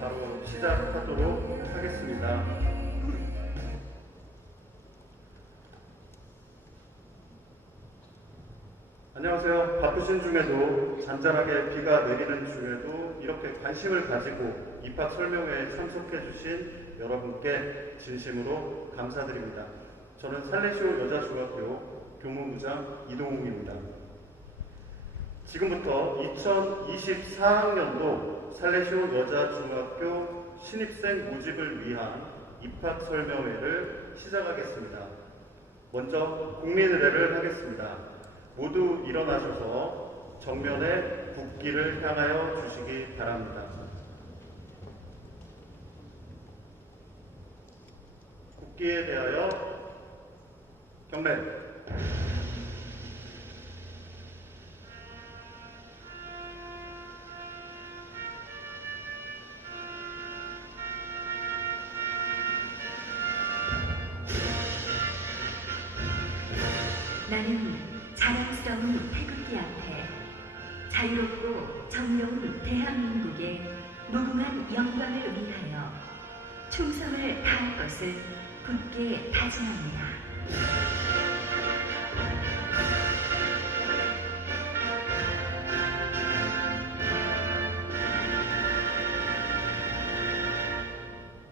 바로 시작하도록 하겠습니다. 안녕하세요. 바쁘신 중에도 잔잔하게 비가 내리는 중에도 이렇게 관심을 가지고 입학 설명회에 참석해 주신 여러분께 진심으로 감사드립니다. 저는 살레시오 여자중학교 교무부장 이동욱입니다. 지금부터 2024학년도 살레시오 여자중학교 신입생 모집을 위한 입학 설명회를 시작하겠습니다. 먼저 국민의례를 하겠습니다. 모두 일어나셔서 정면에 국기를 향하여 주시기 바랍니다. 국기에 대하여 경례. 나는 자랑스러운 태극기 앞에 자유롭고 정여운 대한민국의 무궁한 영광을 위하여 충성을 다할 것을 굳게 다짐합니다.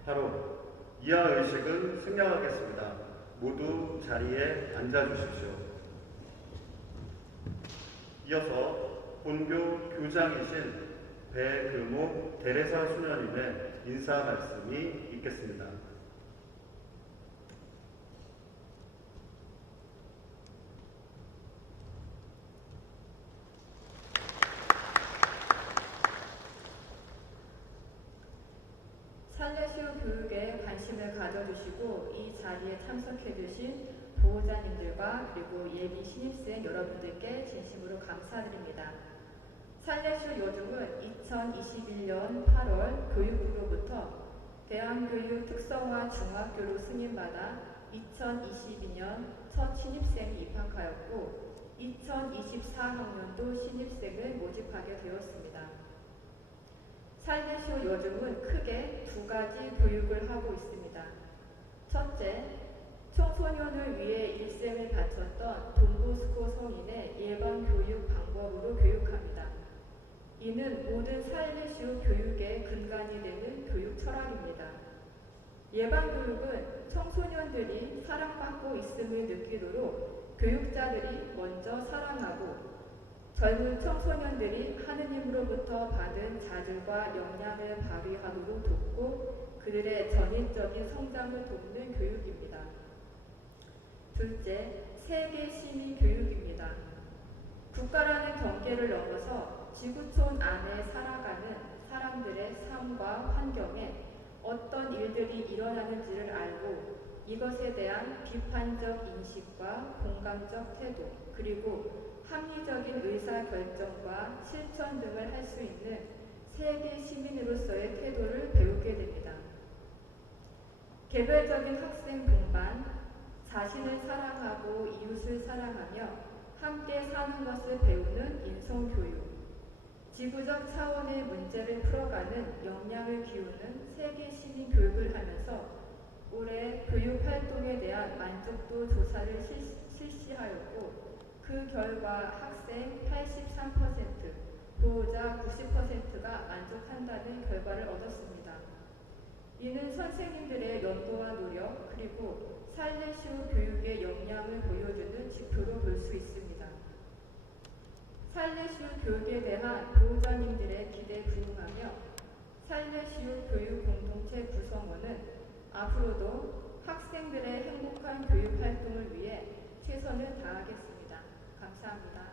바로 이하 의식은 승려하겠습니다. 모두 자리에 앉아주십시오. 이어서 본교 교장이신 배금옥 대레사 수녀님의 인사 말씀이 있겠습니다. 살레시오 교육에 관심을 가져주시고 이 자리에 참석해주신 보호자님들과 그리고 예비 신입생 여러분들께 진심으로 감사드립니다. 살레시오 요즘은 2021년 8월 교육부로부터 대한교육 특성화 중학교로 승인받아 2022년 첫 신입생이 입학하였고 2024학년도 신입생을 모집하게 되었습니다. 살레시오 요즘은 크게 두 가지 교육을 하고 있습니다. 첫째, 청소년을 위해 일생을 바쳤던 돈보스코 성인의 예방교육 방법으로 교육합니다. 이는 모든 살레시오 교육의 근간이 되는 교육 철학입니다. 예방교육은 청소년들이 사랑받고 있음을 느끼도록 교육자들이 먼저 사랑하고 젊은 청소년들이 하느님으로부터 받은 자질과 역량을 발휘하도록 돕고 그들의 전인적인 성장을 돕는 교육입니다. 둘째, 세계 시민 교육입니다. 국가라는 경계를 넘어서 지구촌 안에 살아가는 사람들의 삶과 환경에 어떤 일들이 일어나는지를 알고 이것에 대한 비판적 인식과 공감적 태도, 그리고 합리적인 의사결정과 실천 등을 할 수 있는 세계 시민으로서의 태도를 배우게 됩니다. 개별적인 학생 동반, 자신을 사랑하고 이웃을 사랑하며 함께 사는 것을 배우는 인성교육, 지구적 차원의 문제를 풀어가는 역량을 기우는 세계 시민 교육을 하면서 올해 교육 활동에 대한 만족도 조사를 실시하였고 그 결과 학생 83%, 보호자 90%가 만족한다는 결과를 얻었습니다. 이는 선생님들의 연구와 노력 그리고 살레시오 교육의 역량을 보여주는 지표로 볼 수 있습니다. 살레시오 교육에 대한 보호자님들의 기대에 부응하며 살레시오 교육 공동체 구성원은 앞으로도 학생들의 행복한 교육 활동을 위해 최선을 다하겠습니다. 감사합니다.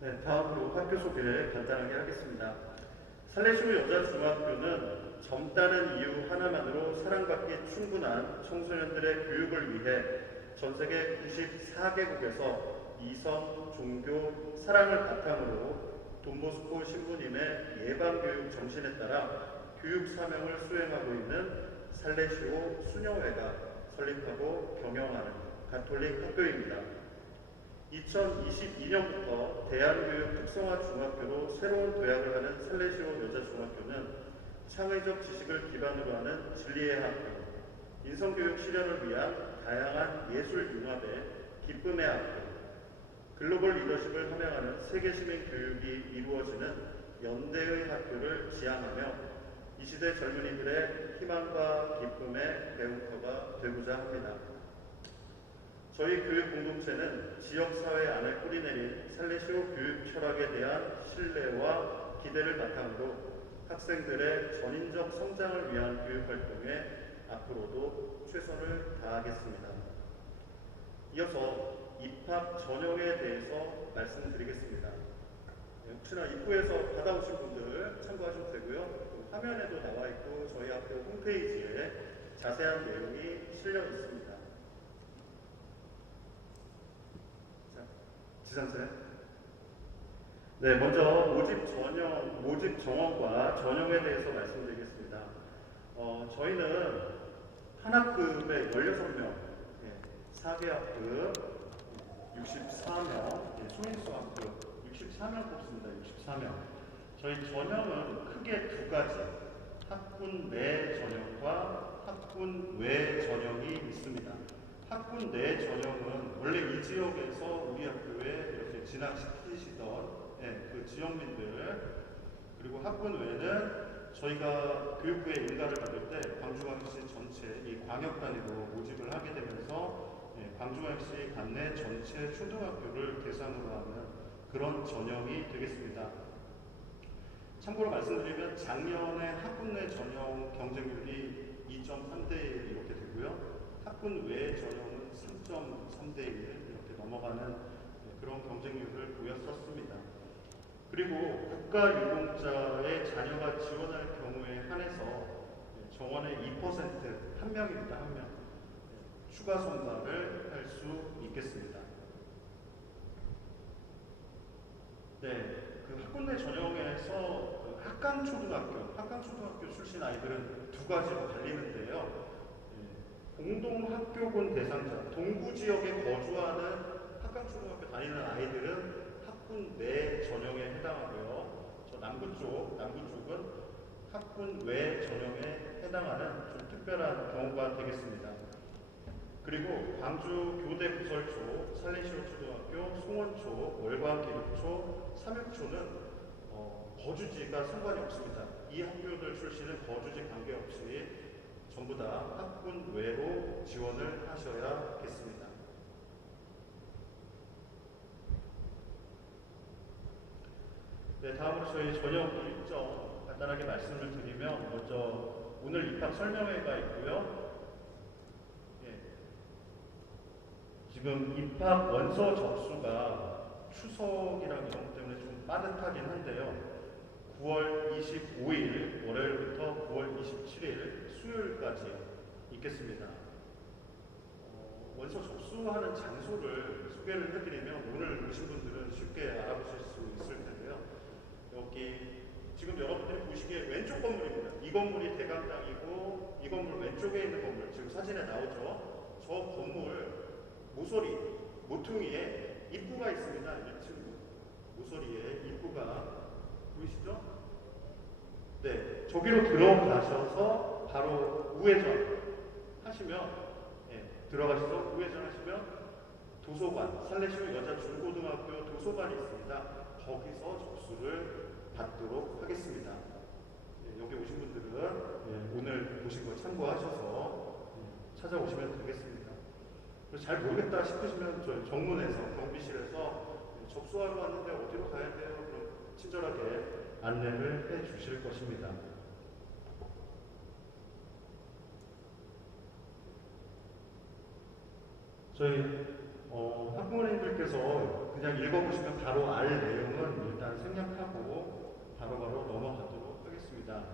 네, 다음으로 학교 소개 간단하게 하겠습니다. 살레시오 여자중학교는 젊다는 이유 하나만으로 사랑받기 충분한 청소년들의 교육을 위해 전세계 94개국에서 이성, 종교, 사랑을 바탕으로 돈보스코 신부님의 예방교육 정신에 따라 교육 사명을 수행하고 있는 살레시오 수녀회가 설립하고 경영하는 가톨릭 학교입니다. 2022년부터 대한교육 특성화 중학교로 새로운 도약을 하는 살레시오 여자중학교는 창의적 지식을 기반으로 하는 진리의 학교, 인성교육 실현을 위한 다양한 예술 융합의 기쁨의 학교, 글로벌 리더십을 함양하는 세계시민 교육이 이루어지는 연대의 학교를 지향하며 이 시대 젊은이들의 희망과 기쁨의 배움터가 되고자 합니다. 저희 교육 공동체는 지역사회 안에 뿌리내린 살레시오 교육 철학에 대한 신뢰와 기대를 바탕으로 학생들의 전인적 성장을 위한 교육활동에 앞으로도 최선을 다하겠습니다. 이어서 입학 전형에 대해서 말씀드리겠습니다. 혹시나 입구에서 받아오신 분들 참고하셔도 되고요. 또 화면에도 나와 있고 저희 학교 홈페이지에 자세한 내용이 실려 있습니다. 자, 지상쌤. 네, 먼저 모집 정원과 전형에 대해서 말씀드리겠습니다. 저희는 한 학급에 16명, 4개 학급 64명, 소인수 학급 64명 뽑습니다. 64명. 저희 전형은 크게 두 가지, 학군 내 전형과 학군 외 전형이 있습니다. 학군 내 전형은 원래 이 지역에서 우리 학교에 이렇게 진학시키시던 그 지역민들, 그리고 학군 외는 저희가 교육부에 인가를 받을 때 광주광역시 전체 이 광역 단위로 모집을 하게 되면서 광주광역시 관내 전체 초등학교를 대상으로 하는 그런 전형이 되겠습니다. 참고로 말씀드리면 작년에 학군 내 전형 경쟁률이 2.3대 1 이렇게 되고요. 학군 외 전형은 3.3대 1 이렇게 넘어가는 그런 경쟁률을 보였었습니다. 그리고 국가유공자의 자녀가 지원할 경우에 한해서 정원의 2% 한 명입니다. 한 명. 추가 선발을 할 수 있겠습니다. 네, 그 학군 내 전형에서 그 학강초등학교 출신 아이들은 두 가지로 갈리는데요. 공동학교군 대상자, 동구 지역에 거주하는 학강초등학교 다니는 아이들은 학군 내 전형에 해당하고요. 저 남부 쪽은 학군 외 전형에 해당하는 좀 특별한 경우가 되겠습니다. 그리고 광주 교대 부설초, 살레시오 초등학교, 송원초, 월광기록초, 삼육초는 거주지가 상관이 없습니다. 이 학교들 출신은 거주지 관계없이 전부 다 학군 외로 지원을 하셔야겠습니다. 네, 다음으로 저희 전형 일정 간단하게 말씀을 드리면 먼저 오늘 입학 설명회가 있고요. 지금 입학 원서 접수가 추석이라는 경우 때문에 좀 빠듯하긴 한데요. 9월 25일 월요일부터 9월 27일 수요일까지 있겠습니다. 원서 접수하는 장소를 소개를 해드리면 오늘 오신 분들은 쉽게 알아보실 수 있을 텐데요. 여기 지금 여러분들이 보시기에 왼쪽 건물입니다. 이 건물이 대강당이고 이 건물 왼쪽에 있는 건물 지금 사진에 나오죠. 저 건물 모퉁이에 입구가 있습니다. 1층 모서리에 입구가 보이시죠? 네, 저기로 들어가셔서 바로 우회전 하시면 들어가셔서 우회전 하시면 도서관, 살레시오 여자 중고등학교 도서관이 있습니다. 거기서 접수를 받도록 하겠습니다. 여기 오신 분들은 오늘 보신 거 참고하셔서 찾아오시면 되겠습니다. 잘 모르겠다 싶으시면 저희 정문에서 경비실에서 접수하러 왔는데 어디로 가야 돼요? 그럼 친절하게 안내를 해 주실 것입니다. 저희 학부모님들께서 그냥 읽어보시면 바로 알 내용은 일단 생략하고 바로바로 넘어가도록 하겠습니다.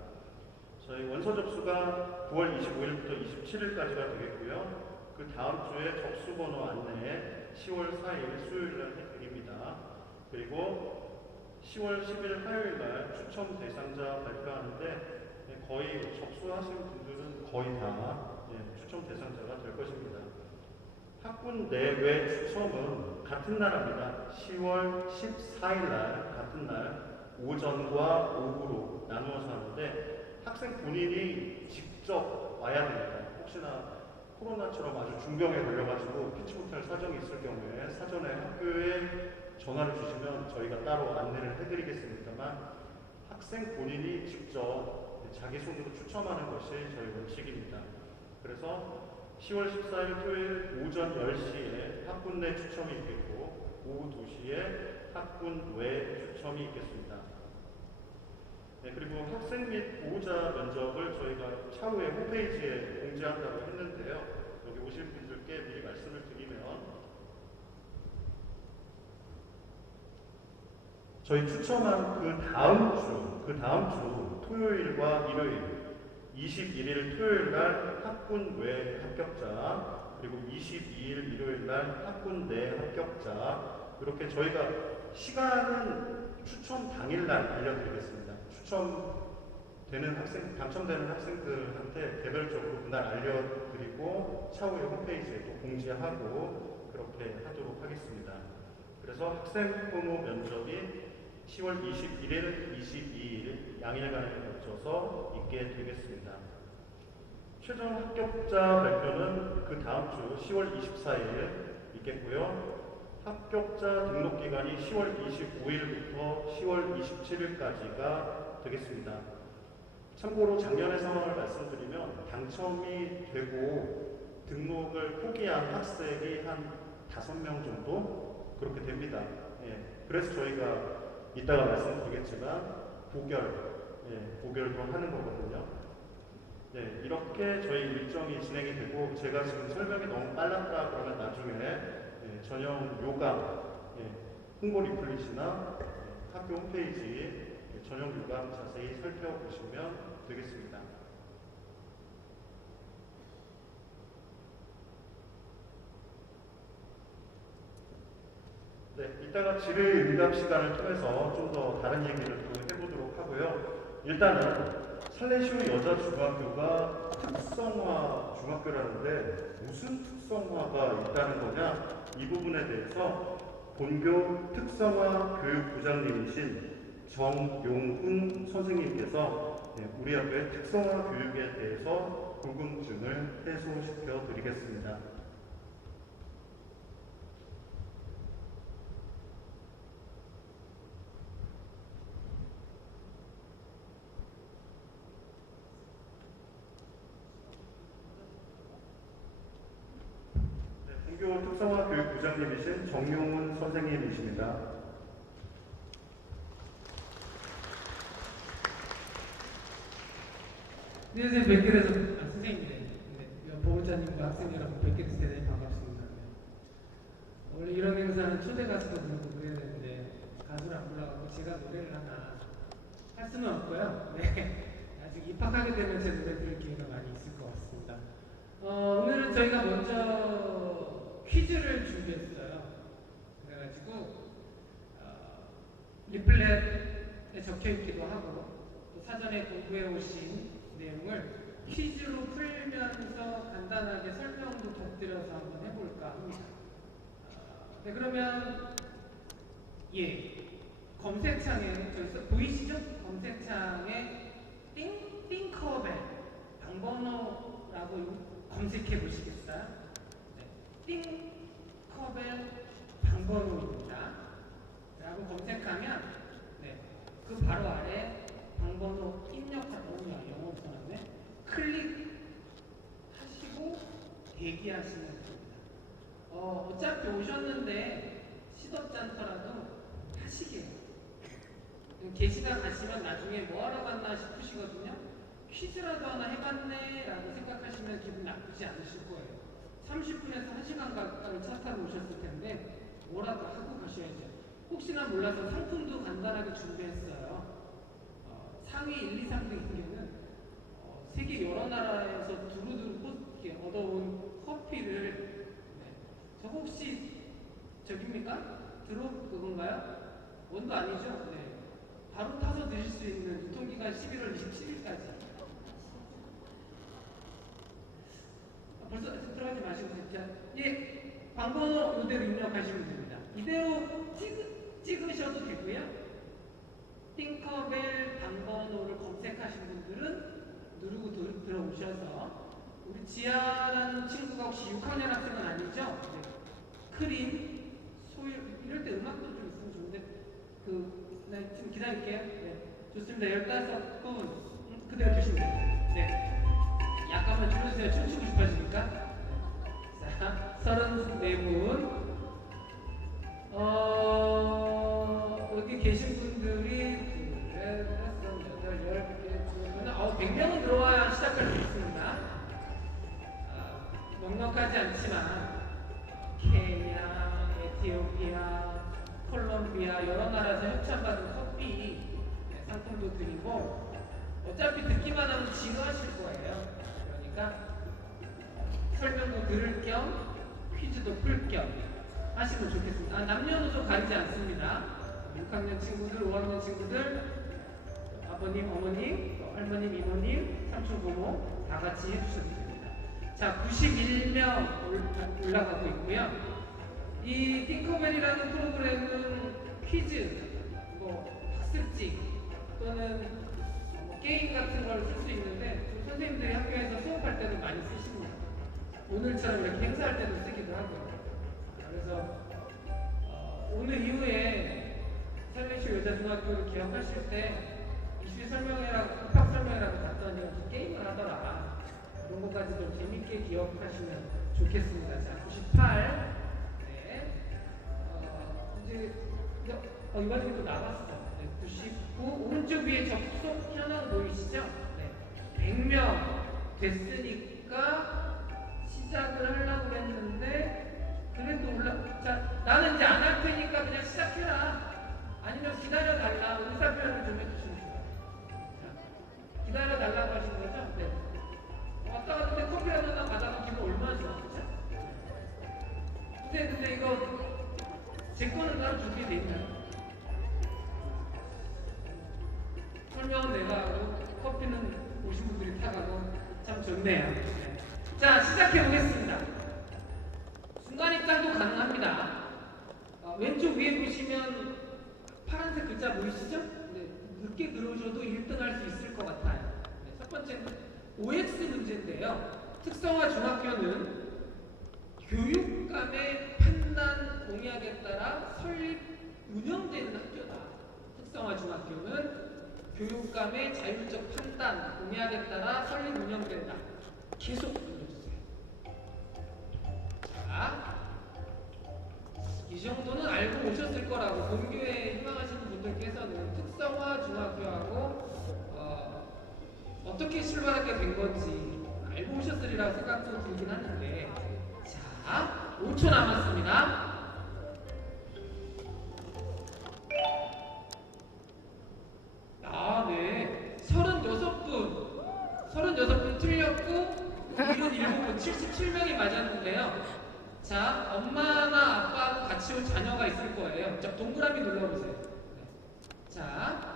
저희 원서 접수가 9월 25일부터 27일까지가 되겠고요. 그 다음 주에 접수 번호 안내 10월 4일 수요일 날 해드립니다. 그리고 10월 10일 화요일 날 추첨 대상자 발표하는데 거의 접수하신 분들은 거의 다 추첨 대상자가 될 것입니다. 학군 내외 추첨은 같은 날입니다. 10월 14일 날 같은 날 오전과 오후로 나누어서 하는데 학생 본인이 직접 와야 됩니다. 혹시나 코로나처럼 아주 중병에 걸려가지고 피치 못할 사정이 있을 경우에 사전에 학교에 전화를 주시면 저희가 따로 안내를 해드리겠습니다만 학생 본인이 직접 자기 손으로 추첨하는 것이 저희 원칙입니다. 그래서 10월 14일 토요일 오전 10시에 학군 내 추첨이 있겠고 오후 2시에 학군 외 추첨이 있겠습니다. 네, 그리고 학생 및 보호자 면접을 저희가 차후에 홈페이지에 공지한다고 했는데요. 여기 오실 분들께 미리 말씀을 드리면 저희 추첨한 그 다음 주 토요일과 일요일 21일 토요일 날 학군 외 합격자 그리고 22일 일요일 날 학군 내 합격자 이렇게 저희가 시간은 추첨 당일 날 알려드리겠습니다. 당첨되는 학생들한테 개별적으로 그날 알려드리고 차후에 홈페이지에 또 공지하고 그렇게 하도록 하겠습니다. 그래서 학생 부모 면접이 10월 21일, 22일 양일간에 걸쳐서 있게 되겠습니다. 최종 합격자 발표는 그 다음 주 10월 24일 있겠고요. 합격자 등록 기간이 10월 25일부터 10월 27일까지가 되겠습니다. 참고로 작년의 상황을 말씀드리면 당첨이 되고 등록을 포기한 학생이 한 5명 정도 그렇게 됩니다. 예, 그래서 저희가 이따가 말씀드리겠지만 보결도 하는 거거든요. 네, 이렇게 저희 일정이 진행이 되고 제가 지금 설명이 너무 빨랐다 그러면 나중에 전형 요강 홍보 리플릿이나 학교 홈페이지 전형 요강 자세히 살펴보시면 되겠습니다. 네, 이따가 질의응답 시간을 통해서 좀 더 다른 얘기를 또 해보도록 하고요. 일단은 살레시오 여자중학교가 특성화 중학교라는데 무슨 특성화가 있다는 거냐 이 부분에 대해서 본교 특성화 교육부장님이신 정용훈 선생님께서 우리 학교의 특성화 교육에 대해서 궁금증을 해소시켜 드리겠습니다. 본교 특성화 교육부장님이신 정용훈 선생님이십니다. 안녕하세요. 뵙게 돼서 선생님이네. 보호자님과 학생 여러분 뵙게 돼서 대단히 반갑습니다. 원래 이런 행사는 초대 가수도 부르고 그래야 되는데 가수를 안 불러갖고 제가 노래를 하나 할 수는 없고요. 네. 아직 입학하게 되면 제 노래 들을 기회가 많이 있을 것 같습니다. 오늘은 저희가 먼저 퀴즈를 준비했어요. 그래가지고 리플렛에 적혀있기도 하고 또 사전에 공부해 오신 내용을 퀴즈로 풀면서 간단하게 설명도 곁들여서 한번 해볼까 합니다. 네, 그러면 검색창에 저기 보이시죠? 검색창에 띵커벨 방번호라고 검색해 보시겠어요? 네, 띵커벨 방번호입니다. 라고 검색하면 그 바로 아래 방번호 입력하고 영어 써놨네. 클릭하시고 대기하시면 됩니다. 어차피 오셨는데 시덥지 않더라도 하시게요. 계시다 가시면 나중에 뭐 하러 갔나 싶으시거든요. 퀴즈라도 하나 해봤네 라고 생각하시면 기분 나쁘지 않으실 거예요. 30분에서 1시간 가까이 차 타고 오셨을 텐데 뭐라도 하고 가셔야죠. 혹시나 몰라서 상품도 간단하게 준비했어요. 상위 1, 2, 3등에는 세계 여러 나라에서 두루두루 얻어온 커피를 저거 혹시 저깁니까? 그건가요? 원도 아니죠? 네. 바로 타서 드실 수 있는 유통기간 11월 27일까지. 벌써 들어가지 마시고 진짜 방번호 이대로 입력하시면 됩니다. 이대로 찍으셔도 되고요. 팅커벨 방번호를 검색하신 분들은 누르고 들어오셔서 우리 지아라는 친구가 혹시 6학년 학생은 아니죠? 네. 크림, 소율 이럴 때 음악도 좀 있으면 좋은데 네, 지금 기다릴게요. 네. 좋습니다. 15분 그대로 두시면 돼요. 네. 약간만 줄여주세요. 춤추고 싶어지니까. 자, 34분. 여기 계신 분들이 100명은 들어와야 시작할 수 있습니다. 넉넉하지 않지만 케냐, 에티오피아, 콜롬비아 여러 나라에서 협찬받은 커피 상품도 드리고 어차피 듣기만 하면 지루하실 거예요. 그러니까 설명도 들을 겸 퀴즈도 풀 겸 하시면 좋겠습니다. 남녀노소 가리지 않습니다. 6학년 친구들, 5학년 친구들, 아버님, 어머님, 할머님, 이모님, 삼촌, 고모 다 같이 해주셔도 됩니다. 자, 91명 올라가고 있고요. 이 팅커벨이라는 프로그램은 퀴즈, 학습지 또는 게임 같은 걸 쓸 수 있는데 선생님들이 학교에서 수업할 때도 많이 쓰십니다. 오늘처럼 이렇게 행사할 때도 쓰기도 하고요. 그래서 오늘 이후에 살레시오 여자중학교를 기억하실 때 이슈 설명회라고 입학 설명회라고 갔더니 무슨 게임을 하더라. 이런 것까지 좀 재밌게 기억하시면 좋겠습니다. 자, 98. 네. 이제 이번에 또 나갔어. 네, 99. 오른쪽 위에 접속 현황 보이시죠? 네. 100명 됐으니까 시작을 하려고 했는데 그래도 자, 나는 이제 안 할 테니까 그냥 시작해라. 아니면 기다려달라. 의사표현을 좀 해주시면 좋아요. 자, 기다려달라고 하시는 거죠? 네. 왔다 갔는데 커피 하나 받아서 기분 얼마나 좋아, 그죠? 근데 이거 제 거는 따로 준비되어 있나요? 설명은 내가 하고 커피는 오신 분들이 타가고 참 좋네요. 네. 자, 시작해 보겠습니다. 순간 입장도 가능합니다. 왼쪽 위에 보시면 파란색 글자 보이시죠? 네, 늦게 들어오셔도 1등 할 수 있을 것 같아요. 네, 첫 번째는 OX 문제인데요. 특성화 중학교는 교육감의 판단 공약에 따라 설립 운영되는 학교다. 특성화 중학교는 교육감의 자율적 판단 공약에 따라 설립 운영된다. 계속 눌러주세요. 자, 이 정도는 알고 오셨을 거라고 본교에 희망하시는 분들께서는 특성화 중학교하고 어떻게 출발하게 된 건지 알고 오셨으리라고 생각도 들긴 하는데, 자, 5초 남았습니다. 네. 36분 틀렸고 77분 77명이 맞았는데요. 자, 엄마나 아빠하고 같이 온 자녀가 있을 거예요. 자, 동그라미 눌러보세요. 네. 자,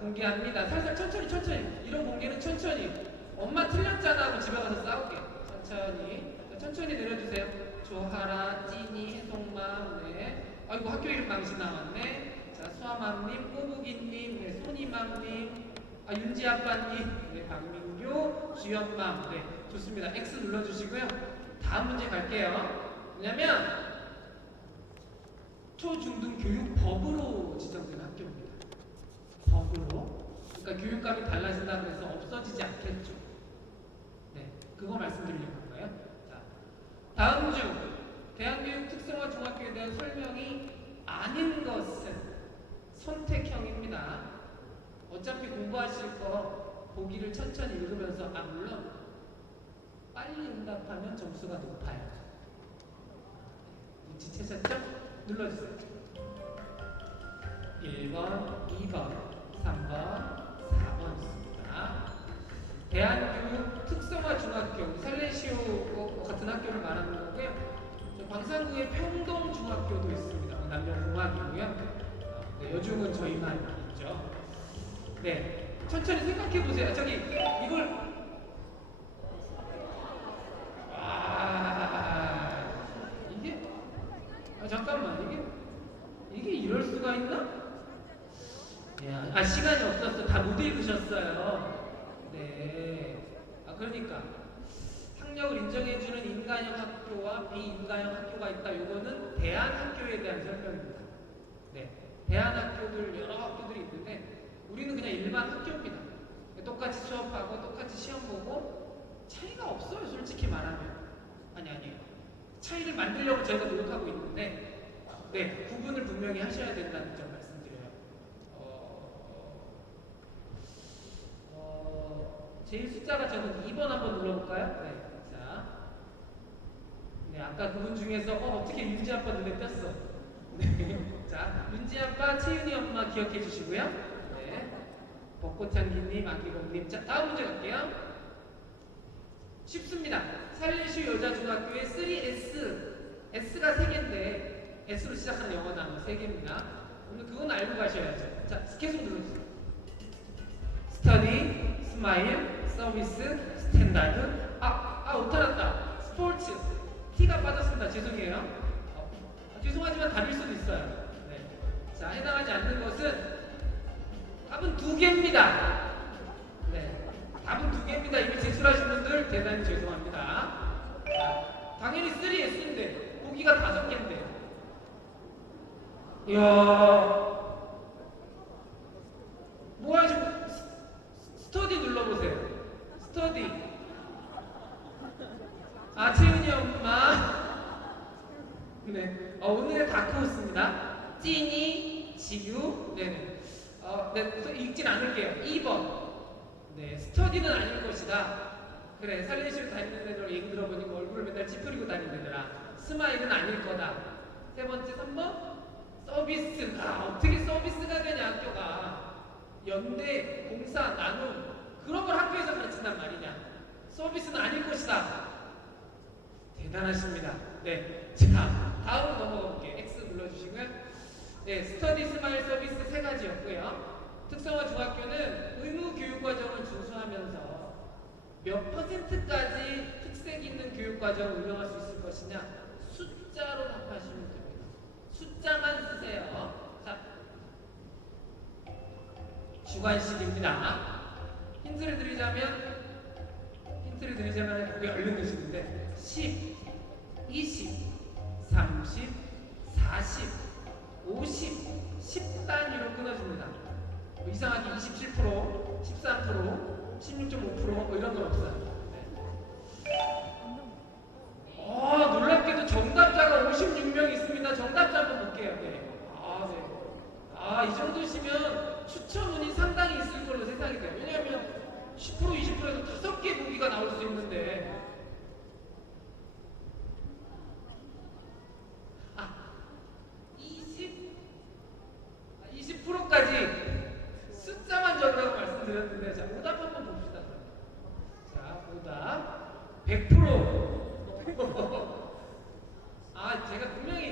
공개합니다. 살살 천천히. 이런 공개는 천천히. 엄마 틀렸잖아 하고 집에 가서 싸울게. 천천히 내려주세요. 조하라, 찐이, 해송맘, 네. 아이고, 학교 이름 당신 나왔네. 자, 수아맘님, 꼬부기님, 네, 소니맘님, 윤지아빠님, 네, 박민교, 주연맘, 네, 좋습니다. X 눌러주시고요. 다음 문제 갈게요. 왜냐면 초중등 교육법으로 지정된 학교입니다. 법으로. 그러니까 교육감이 달라진다고 해서 없어지지 않겠죠. 네, 그거 말씀드리려고 할까요? 자, 다음 중 대한교육 특성화 중학교에 대한 설명이 아닌 것은 선택형입니다. 어차피 공부하실 거 보기를 천천히 읽으면서 물론 빨리 응답하면 점수가 높아요. 눈치채셨죠? 눌러주세요. 1번, 2번, 3번, 4번 있습니다. 대한교육 특성화 중학교, 살레시오 같은 학교를 말하는 거고요. 광산구에 평동중학교도 있습니다. 남녀공학이고요. 네, 여중은 저희만 있죠. 네, 천천히 생각해 보세요. 저기 이걸 이게 시간이 없었어. 다 못 읽으셨어요. 네. 그러니까 학력을 인정해주는 인간형 학교와 비인간형 학교가 있다. 요거는 대안학교에 대한 설명입니다. 네. 대안학교들 여러 학교들이 있는데 우리는 그냥 일반 학교입니다. 똑같이 수업하고 똑같이 시험 보고 차이가 없어요. 솔직히 말하면. 아니에요. 차이를 만들려고 저희가 노력하고 있는데 네, 구분을 분명히 하셔야 된다는 점 말씀드려요. 제일 숫자가 저는 2번 한번 눌러볼까요? 네, 자, 네, 아까 그분 중에서 어떻게 윤지 아빠 눈에 띄었어? 네, 자, 윤지 아빠, 채윤이 엄마 기억해 주시고요. 네, 벚꽃향기님, 아기곰님. 자, 다음 문제 갈게요. 쉽습니다. 살리슈 여자중학교의 3S, S가 3개인데 S로 시작하는 영어 단어 3개입니다. 오늘 그건 알고 가셔야죠. 자, 계속 눌러주세요. 스터디, 스마일, 서비스, 스탠다드. 오타났다. 스포츠. T가 빠졌습니다. 죄송해요. 죄송하지만 답일 수도 있어요. 네. 자, 해당하지 않는 것은 답은 2개입니다. 네. 답은 2개입니다. 이미 제출하신 분들 대단히 죄송합니다. 자, 당연히 3S인데 보기가 5개인데. 이야, 뭐야 지금? 스터디 눌러보세요. 스터디. 채윤이 엄마. 네. 오늘의 다크호스입니다. 찐이, 지유. 네네. 네, 읽진 않을게요. 2번. 네, 스터디는 아닐 것이다. 그래, 살리시로 다니는 애들 얘기 들어보니까 얼굴을 맨날 찌푸리고 다니는 애들아. 스마일은 아닐 거다. 3번째, 3번. 서비스. 어떻게 서비스가 되냐, 학교가. 연대, 공사, 나눔. 그런 걸 학교에서 가르친단 말이냐. 서비스는 아닐 것이다. 대단하십니다. 네. 자, 다음으로 넘어가 볼게요. X 눌러주시고요. 네, 스터디, 스마일, 서비스 3가지였고요. 특성화 중학교는 의무 교육 과정을 준수하면서 몇 %까지 특색 있는 교육 과정을 운영할 수 있을 것이냐? 숫자로 답하시면 됩니다. 숫자만 쓰세요. 자, 주관식입니다. 힌트를 드리자면 그게 얼른 드시는데 10, 20, 30, 40, 50, 10단위로 끊어줍니다. 이상하게 27%, 13%, 16.5% 뭐 이런 건 없어요. 네. 놀랍게도 정답자가 56명 있습니다. 정답자 한번 볼게요. 네. 네. 이 정도시면 추천운이 상당히 있을 걸로 생각이 돼요. 왜냐하면 10%, 20%에서 5개 보기가 나올 수 있는데 20%까지 숫자만 적으라고 말씀드렸는데 자, 오답 한번 봅시다. 자, 오답 100%. 제가 분명히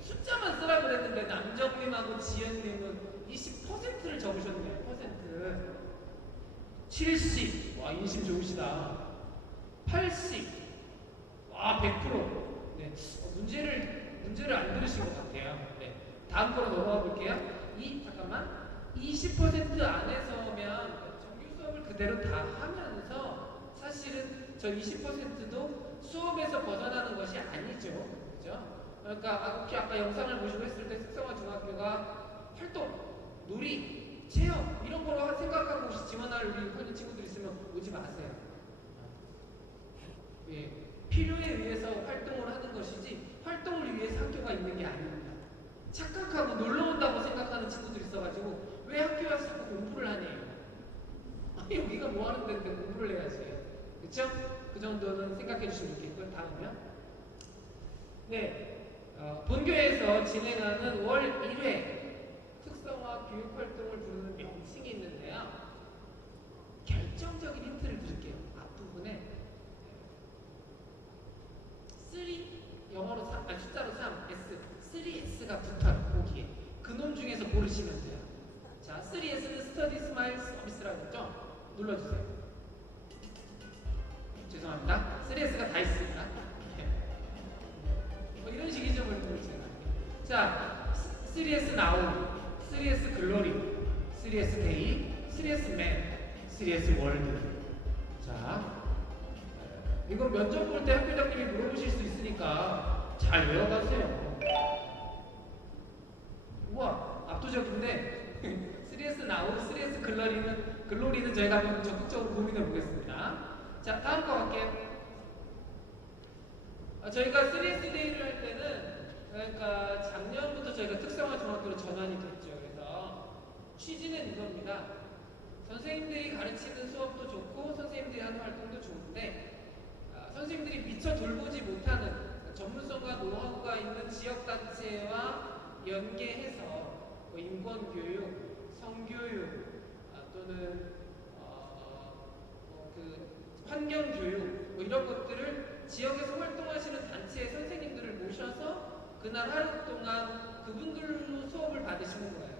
숫자만 쓰라고 그랬는데 남정님하고 지연님은 20%를 적으셨네요. 퍼센트. 70. 와, 인심 좋으시다. 80. 와, 100%. 네. 문제를 안 들으신 것 같아요. 네. 다음 거로 넘어가 볼게요. 20% 안에 서면 정규 수업을 그대로 다 하면서 사실은 저 20%도 수업에서 벗어나는 것이 아니죠. 그죠? 그러니까 아까 영상을 보시고 했을 때 특성화 중학교가 활동, 놀이, 체험 이런 거로 생각하고 혹시 지원할 우리 학년 친구들 있으면 오지 마세요. 예, 필요에 의해서 활동을 하는 것이지 활동을 위해서 학교가 있는 게 아닙니다. 착각하고 놀러 온다고 생각하는 친구들이 있어가지고 왜 학교 와서 자꾸 공부를 하냐요. 여기가 뭐 하는 데인데 공부를 해야지. 그쵸? 그 정도는 생각해 주시면 좋겠고요. 다음요. 네. 본교에서 진행하는 월 1회 특성화 교육활동을 부르는 명칭이 있는데요. 결정적인 힌트를 드릴게요. 앞부분에 3, 영어로 3, 숫자로 3, S, 3S가 붙어요. 거기에. 그놈 중에서 고르시면 돼요. 자, 3S는 스터디, 스마일, 서비스라고 했죠? 눌러주세요. 죄송합니다. 3S가 다 있습니다. 뭐 이런 식이죠, 뭐 제가. 자, 3S 나우, 3S 글로리, 3SK, 3S맨, 3S월드. 자, 이거 면접 볼 때 학교장님이 물어보실 수 있으니까 잘 외워가세요. 우와, 압도적인데 3S 나우, 3S 글로리는 저희가 한번 적극적으로 고민해 보겠습니다. 자, 다음 거 갈게요. 저희가 3S 데이를 할 때는 그러니까 작년부터 저희가 특성화 중학교로 전환이 됐죠. 그래서 취지는 이겁니다. 선생님들이 가르치는 수업도 좋고 선생님들이 하는 활동도 좋은데 선생님들이 미처 돌보지 못하는 전문성과 노하우가 있는 지역단체와 연계해서 뭐 인권교육, 성교육 또는 그 환경교육 뭐 이런 것들을 지역에서 활동하시는 단체의 선생님들을 모셔서 그날 하루 동안 그분들로 수업을 받으시는 거예요.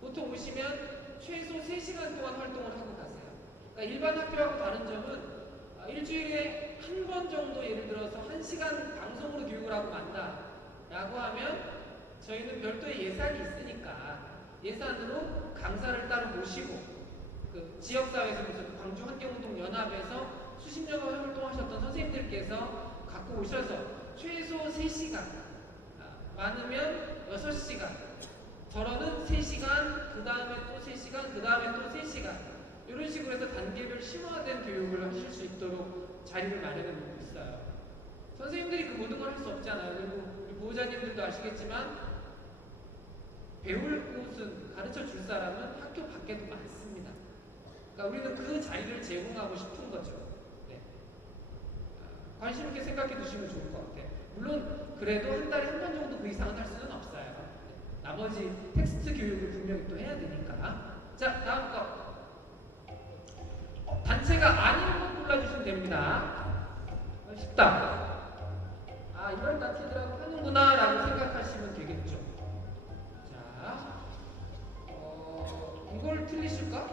보통 오시면 최소 3시간 동안 활동을 하고 가세요. 그러니까 일반 학교하고 다른 점은 일주일에 한 번 정도 예를 들어서 1시간 방송으로 교육을 하고 간다 라고 하면 저희는 별도의 예산이 있으니까 예산으로 강사를 따로 모시고 그 지역사회에서 무슨 광주환경운동연합에서 수십 년 활동하셨던 선생님들께서 갖고 오셔서 최소 3시간 많으면 6시간 덜어는 3시간 그 다음에 또 3시간 그 다음에 또 3시간 이런 식으로 해서 단계별 심화된 교육을 하실 수 있도록 자리를 마련해 놓고 있어요. 선생님들이 그 모든 걸 할 수 없잖아요. 그리고 우리 보호자님들도 아시겠지만 배울 곳은 가르쳐 줄 사람은 학교 밖에도 많습니다. 그러니까 우리는 그 자리를 제공하고 싶은 거죠. 네. 관심 있게 생각해 두시면 좋을 것 같아요. 물론 그래도 한 달에 한 번 정도 그 이상은 할 수는 없어요. 네. 나머지 텍스트 교육을 분명히 또 해야 되니까. 자, 다음 거. 단체가 아닌 거 골라주시면 됩니다. 쉽다. 이런 단체들하고 하는구나 라고 생각하시면 되겠죠. 자, 이걸 틀리실까?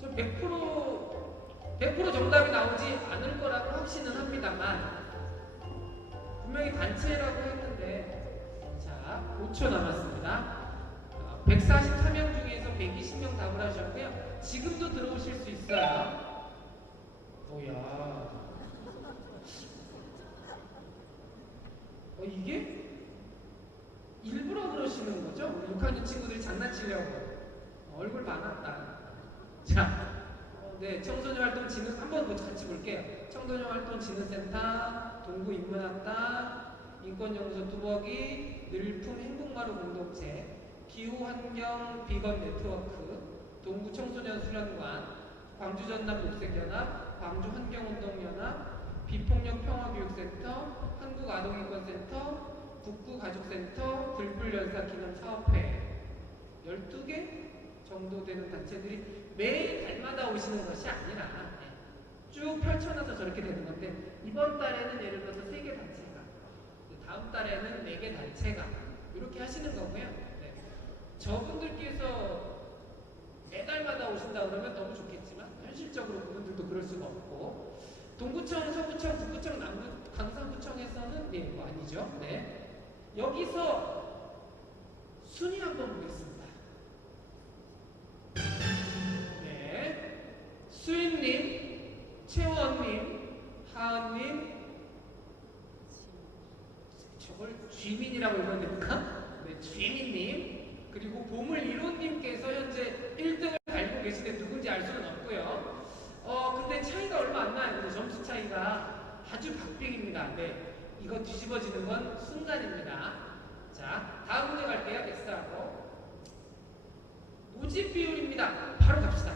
저 100% 정답이 나오지 않을 거라고 확신은 합니다만 분명히 단체라고 했는데 자, 5초 남았습니다. 144명 중에서 120명 답을 하셨고요. 지금도 들어오실 수 있어요. 뭐야? 이게 일부러 그러시는 거죠? 우리 6학년 친구들이 장난치려고 얼굴 많았다. 자, 네, 청소년 활동 진흥 한번 같이 볼게요. 청소년 활동 진흥센터, 동구 인문학당, 인권연구소 뚜벅이, 늘품 행복마루 공동체, 기후환경 비건 네트워크, 동구 청소년 수련관, 광주 전남 녹색연합, 광주 환경운동연합, 비폭력 평화교육센터, 한국아동인권센터, 북구가족센터, 들불연사 기념사업회 12개 정도 되는 단체들이 매일 달마다 오시는 것이 아니라 쭉 펼쳐놔서 저렇게 되는 건데 이번 달에는 예를 들어서 3개 단체가 다음 달에는 4개 단체가 이렇게 하시는 거고요. 네. 저분들께서 매달마다 오신다 그러면 너무 좋겠지만 현실적으로 그분들도 그럴 수가 없고 동구청, 서구청, 북구청, 남구, 강서구청에서는 네, 뭐 아니죠. 네. 여기서 순위 한번 보겠습니다. 네. 수인님, 최원님, 하은님, 저걸 쥐민이라고 읽어야 됩니까? 네, 쥐민님, 그리고 보물 1호님께서 현재 1등을 달고 계시는데 누군지 알 수는 없고요. 근데 차이가 얼마 안 나요. 근데 점수 차이가 아주 박빙입니다. 네. 이거 뒤집어지는 건 순간입니다. 자, 다음 문제 갈게요. X하고. 모집 비율입니다. 바로 갑시다.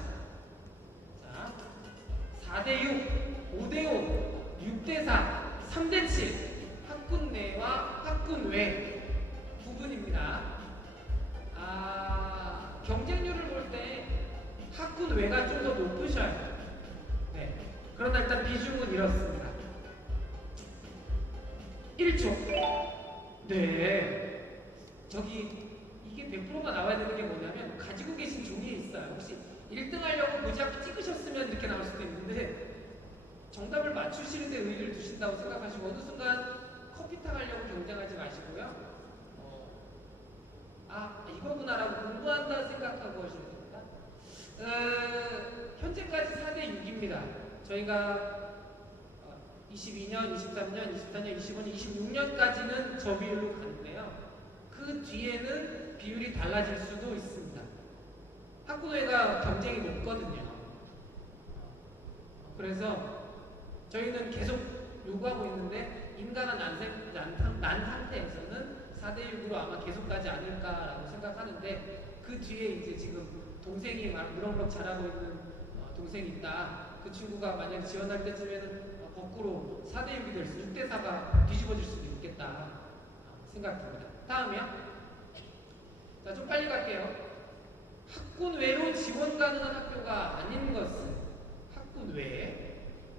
자, 4대6, 5대5, 6대4, 3대7. 학군 내와 학군 외 부분입니다. 경쟁률을 볼 때 학군 외가 좀 더 높으셔요. 네. 그러나 일단 비중은 이렇습니다. 1초. 네. 이게 100%가 나와야 되는 게 뭐냐면 가지고 계신 종이에 있어요. 혹시 1등 하려고 모자 찍으셨으면 이렇게 나올 수도 있는데 정답을 맞추시는데 의의를 두신다고 생각하시고 어느 순간 커피 타가려고 경쟁하지 마시고요. 이거구나라고 공부한다 생각하고 현재까지 4대 6입니다. 저희가 22년, 23년, 24년, 25년, 26년까지는 저 비율로 가는데요. 그 뒤에는 비율이 달라질 수도 있습니다. 학구노예가 경쟁이 높거든요. 그래서 저희는 계속 요구하고 있는데 인간은 난 상태에서는 4대6으로 아마 계속 가지 않을까라고 생각하는데 그 뒤에 이제 지금 동생이 막 무럭무럭 자라고 있는 동생이 있다. 그 친구가 만약 지원할 때쯤에는 거꾸로 4대6이 될 수, 6대4가 뒤집어질 수도 있겠다 생각됩니다. 다음이요. 자, 좀 빨리 갈게요. 학군 외로 지원 가능한 학교가 아닌 것은 학군 외에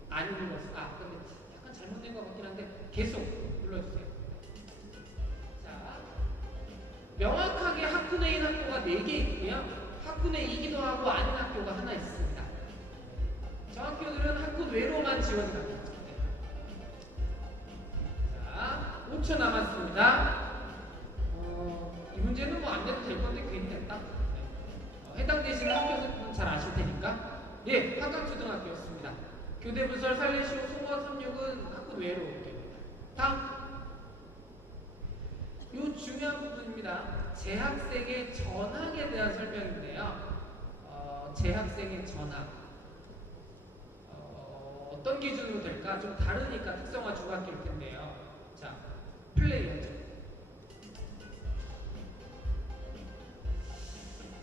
아닌 것은 근데 약간 잘못된 것 같긴 한데 계속 눌러주세요. 자, 명확하게 학군 외인 학교가 4개 있고요. 학군 외이기도 하고 아닌 학교가 하나 있습니다. 저 학교들은 학군 외로만 지원 가능합니다. 자, 5초 남았습니다. 이 문제는 뭐 안 돼도 될 건데 괜히 됐다. 해당되시는 학교는 잘 아실 테니까. 예, 한강초등학교였습니다. 교대부설 살레시오 송어 36은 학군 외로 학교입니다. 다음. 요 중요한 부분입니다. 재학생의 전학에 대한 설명인데요. 재학생의 전학. 어떤 기준으로 될까? 좀 다르니까 특성화 중학교일 텐데요. 자, 플레이어죠.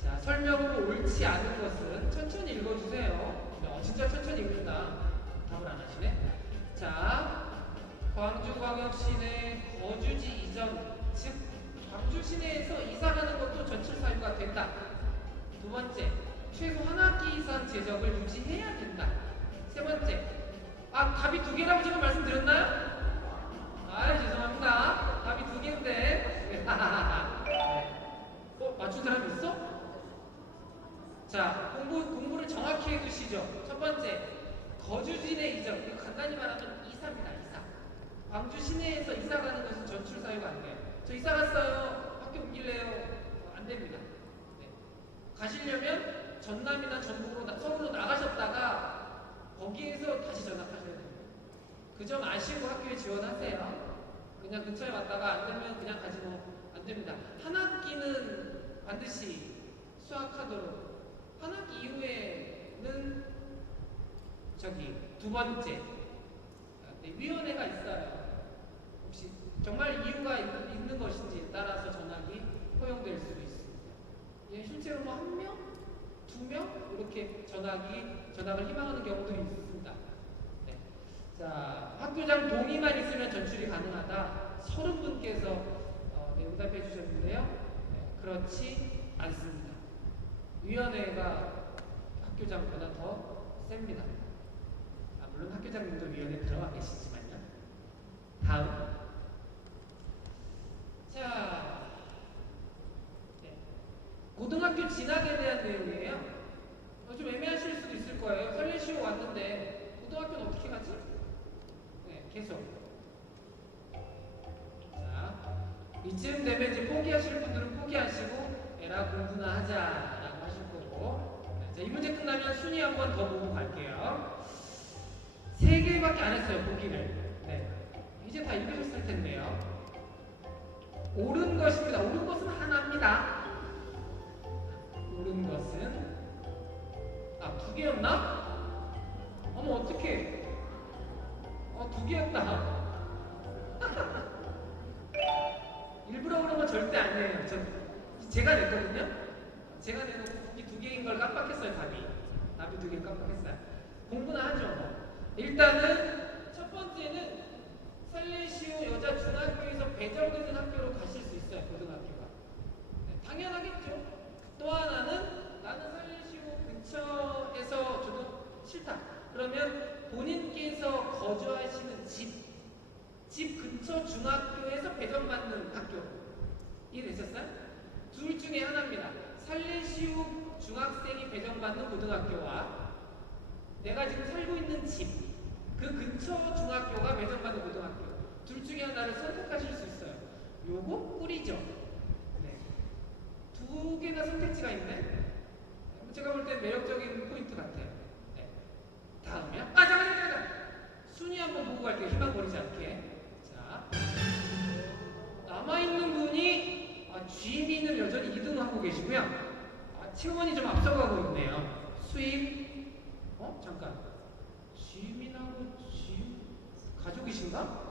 자, 설명으로 옳지 않은 것은 천천히 읽어주세요. 진짜 천천히 읽는다. 답을 안 하시네. 자, 광주광역시 내 거주지 이전, 즉 광주 시내에서 이사가는 것도 전출 사유가 된다. 두 번째, 최소 한 학기 이상 재적을 유지해야 된다. 세 번째, 답이 2개라고 제가 말씀드렸나요? 죄송합니다. 답이 2개인데. 맞춘 사람 있어? 자, 공부를 정확히 해두시죠. 첫 번째, 거주지 내 이전. 이거 간단히 말하면 이사입니다. 이사. 광주 시내에서 이사 가는 것은 전출 사유가 안 돼요. 저 이사 갔어요. 학교 옮길래요. 안 됩니다. 네. 가시려면 전남이나 전북으로 서울로 나가셨다가 거기에서 다시 전학하셔야 됩니다. 그 점 아시고 학교에 지원하세요. 그냥 근처에 왔다가 안 되면 그냥 가지 안 됩니다. 한 학기는 반드시 수학하도록. 한 학기 이후에는 두 번째 위원회가 있어요. 혹시 정말 이유가 있는 것인지에 따라서 전학이 허용될 수도 있습니다. 예, 실제로 뭐 1명, 2명 이렇게 전학을 희망하는 경우들이 있습니다. 네. 자, 학교장 동의만 있으면 전출이 가능하다. 30분께서 응답해 주셨는데요. 네, 그렇지 않습니다. 위원회가 학교장보다 더 셉니다. 물론 학교장님도 위원회에 들어가 계시지만요. 다음. 자, 네. 고등학교 진학에 대한 내용이에요. 좀 애매하실 수도 있을 거예요. 설레시오 왔는데 고등학교는 어떻게 가지? 네, 계속. 자, 이쯤 되면 이제 포기하실 분들은 포기하시고 에라 공부나 하자라고 하실 거고. 자, 이 문제 끝나면 순위 한번 더 보고 갈게요. 3개밖에 안 했어요, 보기를. 네. 이제 다 읽으셨을 텐데요. 옳은 것입니다. 옳은 것은 하나입니다. 옳은 것은 2개였나? 어머, 어떡해. 2개였다. 일부러 그런 건 절대 아니에요. 제가 냈거든요. 제가 내놓고 보기 2개인 걸 깜빡했어요, 답이 2개 깜빡했어요. 공부나 하죠. 일단은 첫 번째는 살레시오 여자 중학교에서 배정되는 학교로 가실 수 있어요. 고등학교가. 네, 당연하겠죠. 또 하나는 나는 살레시오 근처에서 저도 싫다. 그러면 본인께서 거주하시는 집 근처 중학교에서 배정받는 학교. 이해되셨어요? 둘 중에 하나입니다. 살레시오 중학생이 배정받는 고등학교와 내가 지금 살고 있는 집, 그 근처 중학교가 배정받는 고등학교. 둘 중에 하나를 선택하실 수 있어요. 요거 꿀이죠. 네. 2개나 선택지가 있네. 제가 볼 때 매력적인 포인트 같아요. 네. 다음이요. 잠깐. 순위 한번 보고 갈게요. 희망 버리지 않게. 자, 남아있는 분이 GM이는 여전히 2등 하고 계시고요. 채원이 좀 앞서가고 있네요. 수입, 잠깐. GM이하고 GM 가족이신가?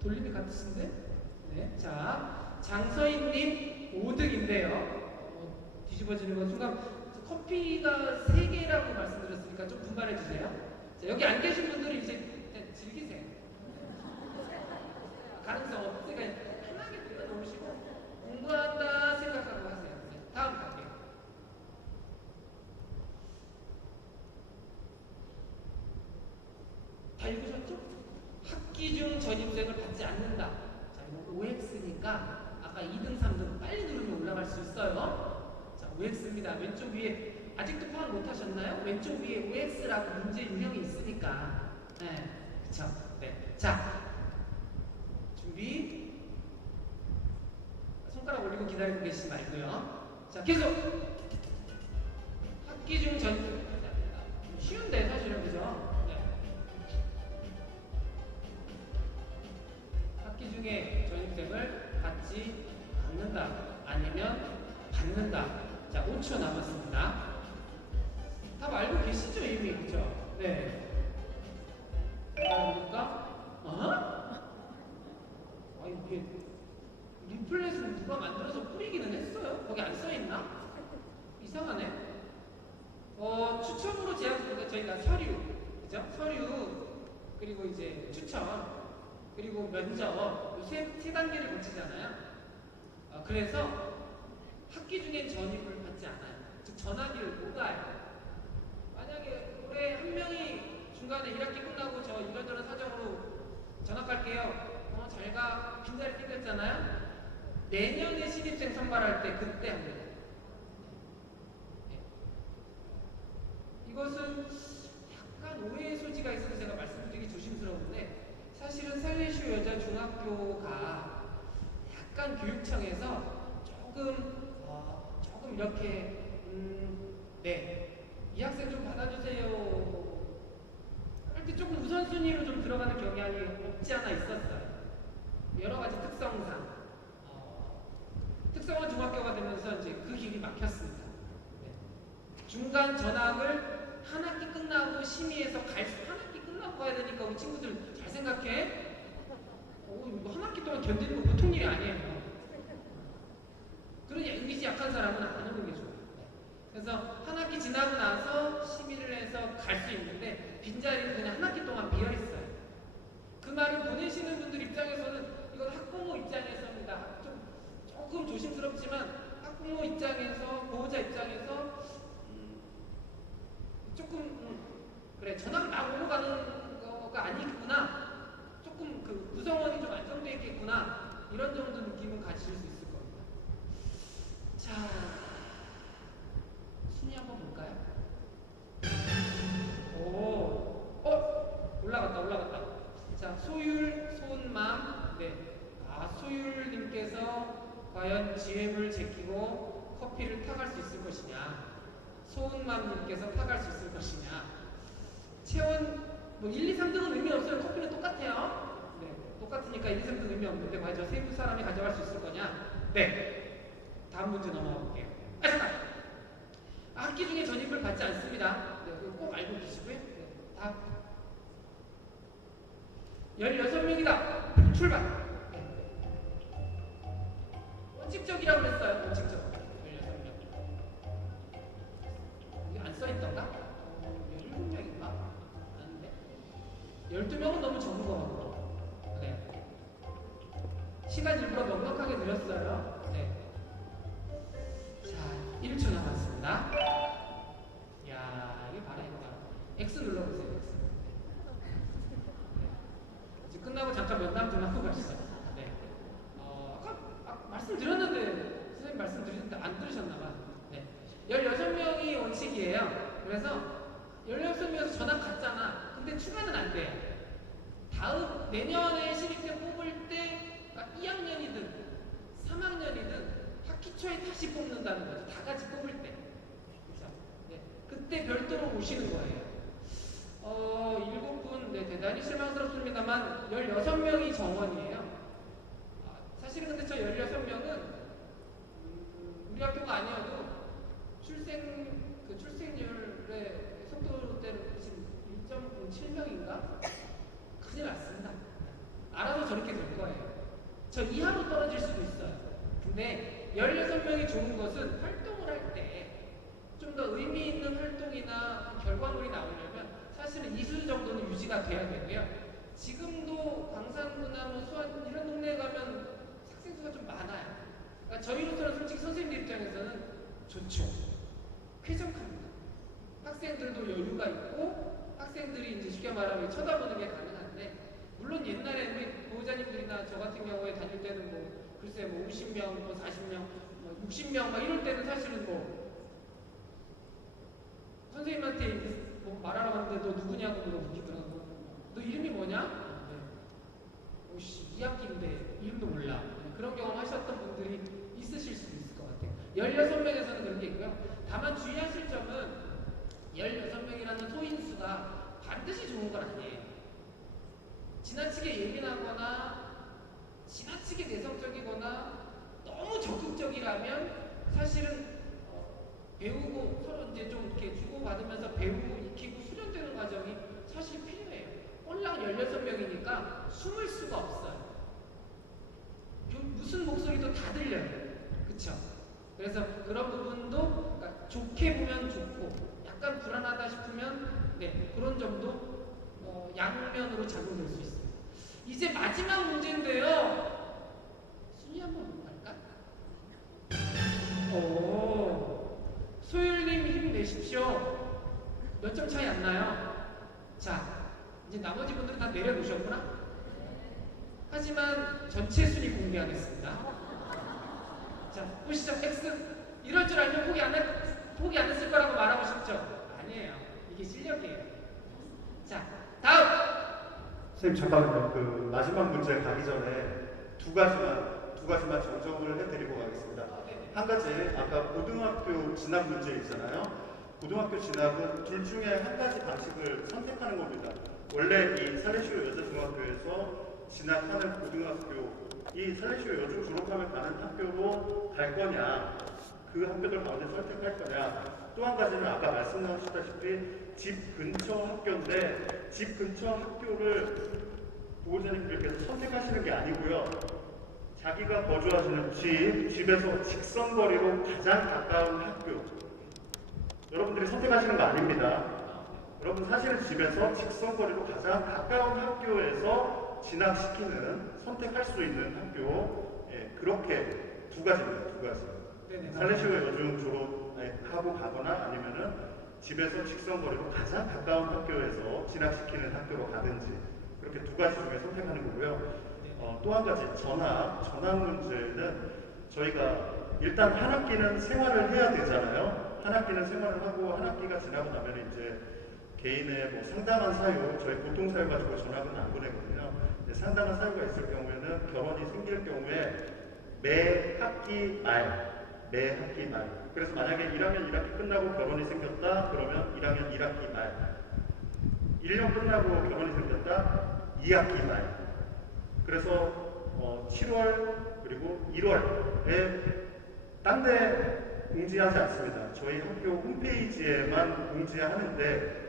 돌림이 같으신데? 네. 자, 장서인님 5등인데요. 뒤집어지는 건 순간 커피가 3개라고 말씀드렸으니까 좀 분발해 주세요. 자, 여기 안 계신 분들은 이제 즐기세요. 가능성 없으니까 편하게 내려놓으시고 공부한다 생각하고 하세요. 네, 다음 갈게요. 다 읽으셨죠? 학기 중 전입생을 받지 않는다. 자, 이거 OX니까 아까 2등, 3등 빨리 누르면 올라갈 수 있어요. 자, OX입니다. 왼쪽 위에 아직도 파악 못 하셨나요? 왼쪽 위에 OX라고 문제 유형이 있으니까. 네, 그쵸? 네. 자, 준비. 손가락 올리고 기다리고 계시지 말고요. 자, 계속. 학기 중 전입생. 쉬운데 사실은 그죠? 학기 중에 전입생을 받지 않는다 아니면 받는다. 자, 5초 남았습니다. 다 알고 계시죠 이미? 그죠? 네. 그러니까 이게 리플렛은 누가 만들어서 뿌리기는 했어요? 거기 안 써있나? 이상하네. 추첨으로 제약하니까 저희가 서류, 그죠? 서류 그리고 이제 추천 그리고 면접 세 단계를 거치잖아요. 그래서 학기 중엔 전입을 받지 않아요. 즉 전학기를 못 가요. 만약에 올해 한 명이 중간에 1학기 끝나고 저 이런저런 사정으로 전학갈게요. 잘가 빈자리 땡겼잖아요. 내년에 신입생 선발할 때 그때 합니다. 이것은 약간 오해의 소지가 있어서 제가 말씀드리기 조심스러운데 사실은 살레시오 여자 중학교가 약간 교육청에서 조금 이렇게 이 학생 좀 받아주세요 할 때 조금 우선순위로 좀 들어가는 경향이 없지 않아 있었어요. 여러 가지 특성상 특성화 중학교가 되면서 이제 그 길이 막혔습니다. 중간 전학을 한 학기 끝나고 심의해서 한 학기 끝나고 가야 되니까 우리 친구들 잘 생각해. 이거 한 학기 동안 견디는 거 보통 일이 아니에요. 그런 이미지 약한 사람은 안 오는 게 좋아요. 그래서 한 학기 지나고 나서 심의를 해서 갈 수 있는데 빈자리는 그냥 한 학기 동안 비어 있어요. 그 말을 보내시는 분들 입장에서는 이건 학부모 입장에서입니다. 조금 조심스럽지만 학부모 입장에서 보호자 입장에서 조금 그래 전학 막 오고 가는 거가 아니구나. 조금 그 구성원이 좀 안정되어 있겠구나. 이런 정도 느낌은 가지실 수 있을 겁니다. 자, 순위 한번 볼까요? 올라갔다. 자, 소율, 소은맘, 네. 소율님께서 과연 GM을 제끼고 커피를 타갈 수 있을 것이냐? 소은맘님께서 타갈 수 있을 것이냐? 채원, 1, 2, 3등은 의미 없어요. 커피는 똑같아요. 네, 똑같으니까 1, 2, 3등 의미 없는데 과연 저 세 사람이 가져갈 수 있을 거냐? 네. 다음 문제 넘어가 볼게요. 잠깐! 학기 중에 전입을 받지 않습니다. 네, 그거 꼭 알고 계시고요. 네, 다음. 16명이다. 출발. 네. 원칙적이라고 그랬어요. 원칙적. 16명. 여기 안 써있던가? 17명인가? 아닌데. 12명은 너무 적은 거 같고. 네. 시간 일부러 넉넉하게 드렸어요. 네. 자, 1초 남았습니다. 이야, 이게 바로 이거다. X 눌러보세요. X. 끝나고 잠깐 면담 좀 하고 가시죠. 네. 아까 말씀드렸는데 선생님 말씀드렸는데 안 들으셨나봐. 네. 16명이 원칙이에요. 그래서 16명에서 전학 갔잖아. 근데 추가는 안 돼요. 다음 내년에 신입생 뽑을 때 2학년이든 3학년이든 학기 초에 다시 뽑는다는 거죠. 다 같이 뽑을 때. 그때 별도로 모시는 거예요. 7분, 네, 대단히 실망스럽습니다만 16명이 정원이에요. 사실은 근데 저 16명은 우리 학교가 아니어도 출생률의 속도대로 지금 1.07명인가? 큰일 났습니다. 알아서 저렇게 될 거예요. 저 이하로 떨어질 수도 있어요. 근데 16명이 좋은 것은 활동을 할 때 좀 더 의미 있는 활동이나 결과물이 나오려면 사실은 이수 정도는 유지가 돼야 되고요. 지금도 광산구나 뭐 수원 이런 동네에 가면 학생 수가 좀 많아요. 그러니까 저희로서는 솔직히 선생님들 입장에서는 좋죠. 쾌적합니다. 학생들도 여유가 있고 학생들이 이제 쉽게 말하면 쳐다보는 게 가능한데 물론 옛날에 우리 보호자님들이나 저 같은 경우에 다닐 때는 뭐 글쎄 뭐 50명, 뭐 40명, 뭐 60명 막 이럴 때는 사실은 뭐 선생님한테 뭐 말하러 갔는데 너 누구냐고 물어보시더라고. 너 이름이 뭐냐? 네. 오씨 2학기인데 이름도 몰라. 그런 경험 하셨던 분들이 있으실 수도 있을 것 같아요. 16명에서는 그런 게 있고요. 다만 주의하실 점은 16명이라는 소인수가 반드시 좋은 건 아니에요. 지나치게 예민하거나 지나치게 내성적이거나 너무 적극적이라면 사실은 배우고 서로 이제 좀 이렇게 주고받으면서 배우고 익히고 수련되는 과정이 사실 필요해요. 꼴랑 16명이니까 숨을 수가 없어요. 무슨 목소리도 다 들려요. 그쵸? 그래서 그런 부분도 그러니까 좋게 보면 좋고 약간 불안하다 싶으면 네 그런 점도 양면으로 작용될 수 있어요. 이제 마지막 문제인데요. 순위 한번 보고 갈까? 소율님 힘내십시오. 몇 점 차이 안 나요? 자, 이제 나머지 분들은 다 내려놓으셨구나? 하지만 전체 순위 공개하겠습니다. 자, 보시죠. X. 이럴 줄 알면 포기 안 했을 거라고 말하고 싶죠? 아니에요. 이게 실력이에요. 자, 다음! 선생님 잠깐만요. 그 마지막 문제 가기 전에 두 가지만 정정을 해드리고 가겠습니다. 한 가지 아까 고등학교 진학 문제 있잖아요. 고등학교 진학은 둘 중에 한 가지 방식을 선택하는 겁니다. 원래 이 살레시오 여자중학교에서 진학하는 고등학교, 이 살레시오 여중 졸업하면 가는 학교로 갈 거냐, 그 학교들 가운데 선택할 거냐. 또 한 가지는 아까 말씀하셨다시피 집 근처 학교인데 집 근처 학교를 보호자님들께서 선택하시는 게 아니고요. 자기가 거주하시는 집에서 직선거리로 가장 가까운 학교. 여러분들이 선택하시는 거 아닙니다. 여러분 사실은 집에서 직선거리로 가장 가까운 학교에서 진학시키는 선택할 수 있는 학교. 그렇게 두 가지입니다. 두 가지. 살레시오 여중 졸업하고 가거나 아니면은 집에서 직선거리로 가장 가까운 학교에서 진학시키는 학교로 가든지 그렇게 두 가지 중에 선택하는 거고요. 또 한 가지 전학 문제는 저희가 일단 한 학기는 생활을 해야 되잖아요. 한 학기는 생활을 하고 한 학기가 지나고 나면 이제 개인의 뭐 상당한 사유, 저희 보통 사유 가지고 전학은 안 보내거든요. 상당한 사유가 있을 경우에는 결혼이 생길 경우에 매 학기 말. 그래서 만약에 1학년 1학기 끝나고 결혼이 생겼다 그러면 1학년 1학기 말. 1년 끝나고 결혼이 생겼다 2학기 말. 그래서 7월 그리고 1월에 딴 데 공지하지 않습니다. 저희 학교 홈페이지에만 공지하는데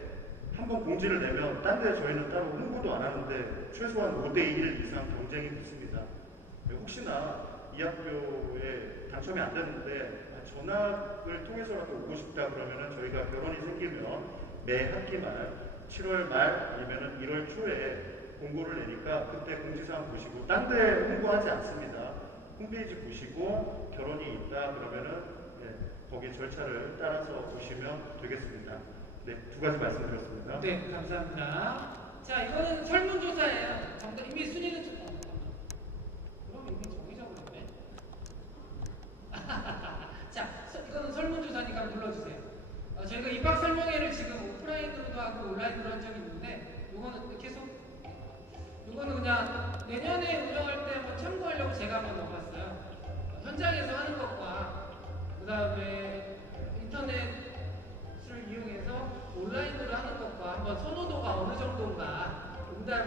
한번 공지를 내면 딴 데 저희는 따로 홍보도 안 하는데 최소한 5대1 이상 경쟁이 붙습니다. 혹시나 이 학교에 당첨이 안 됐는데 전학을 통해서라도 오고 싶다 그러면은 저희가 결혼이 생기면 매 학기 말 7월 말 아니면은 1월 초에 공고를 내니까 그때 공지사항 보시고 딴 데 홍보하지 않습니다. 홈페이지 보시고 결혼이 있다 그러면은 거기 절차를 따라서 보시면 되겠습니다. 네, 두 가지 말씀드렸습니다. 네, 감사합니다. 자, 이거는 설문조사예요. 정답 이미 순위는 그럼 이미 정의적으로네. 자, 이거는 설문조사니까 불러주세요. 저희가 입학 설명회를 지금 오프라인으로도 하고 온라인으로 한 적이 있는데 이거는 계속 이거는 그냥 내년에 운영할 때 한번 참고하려고 제가 한번 넣어봤어요. 현장에서 하는 것과 그 다음에 인터넷을 이용해서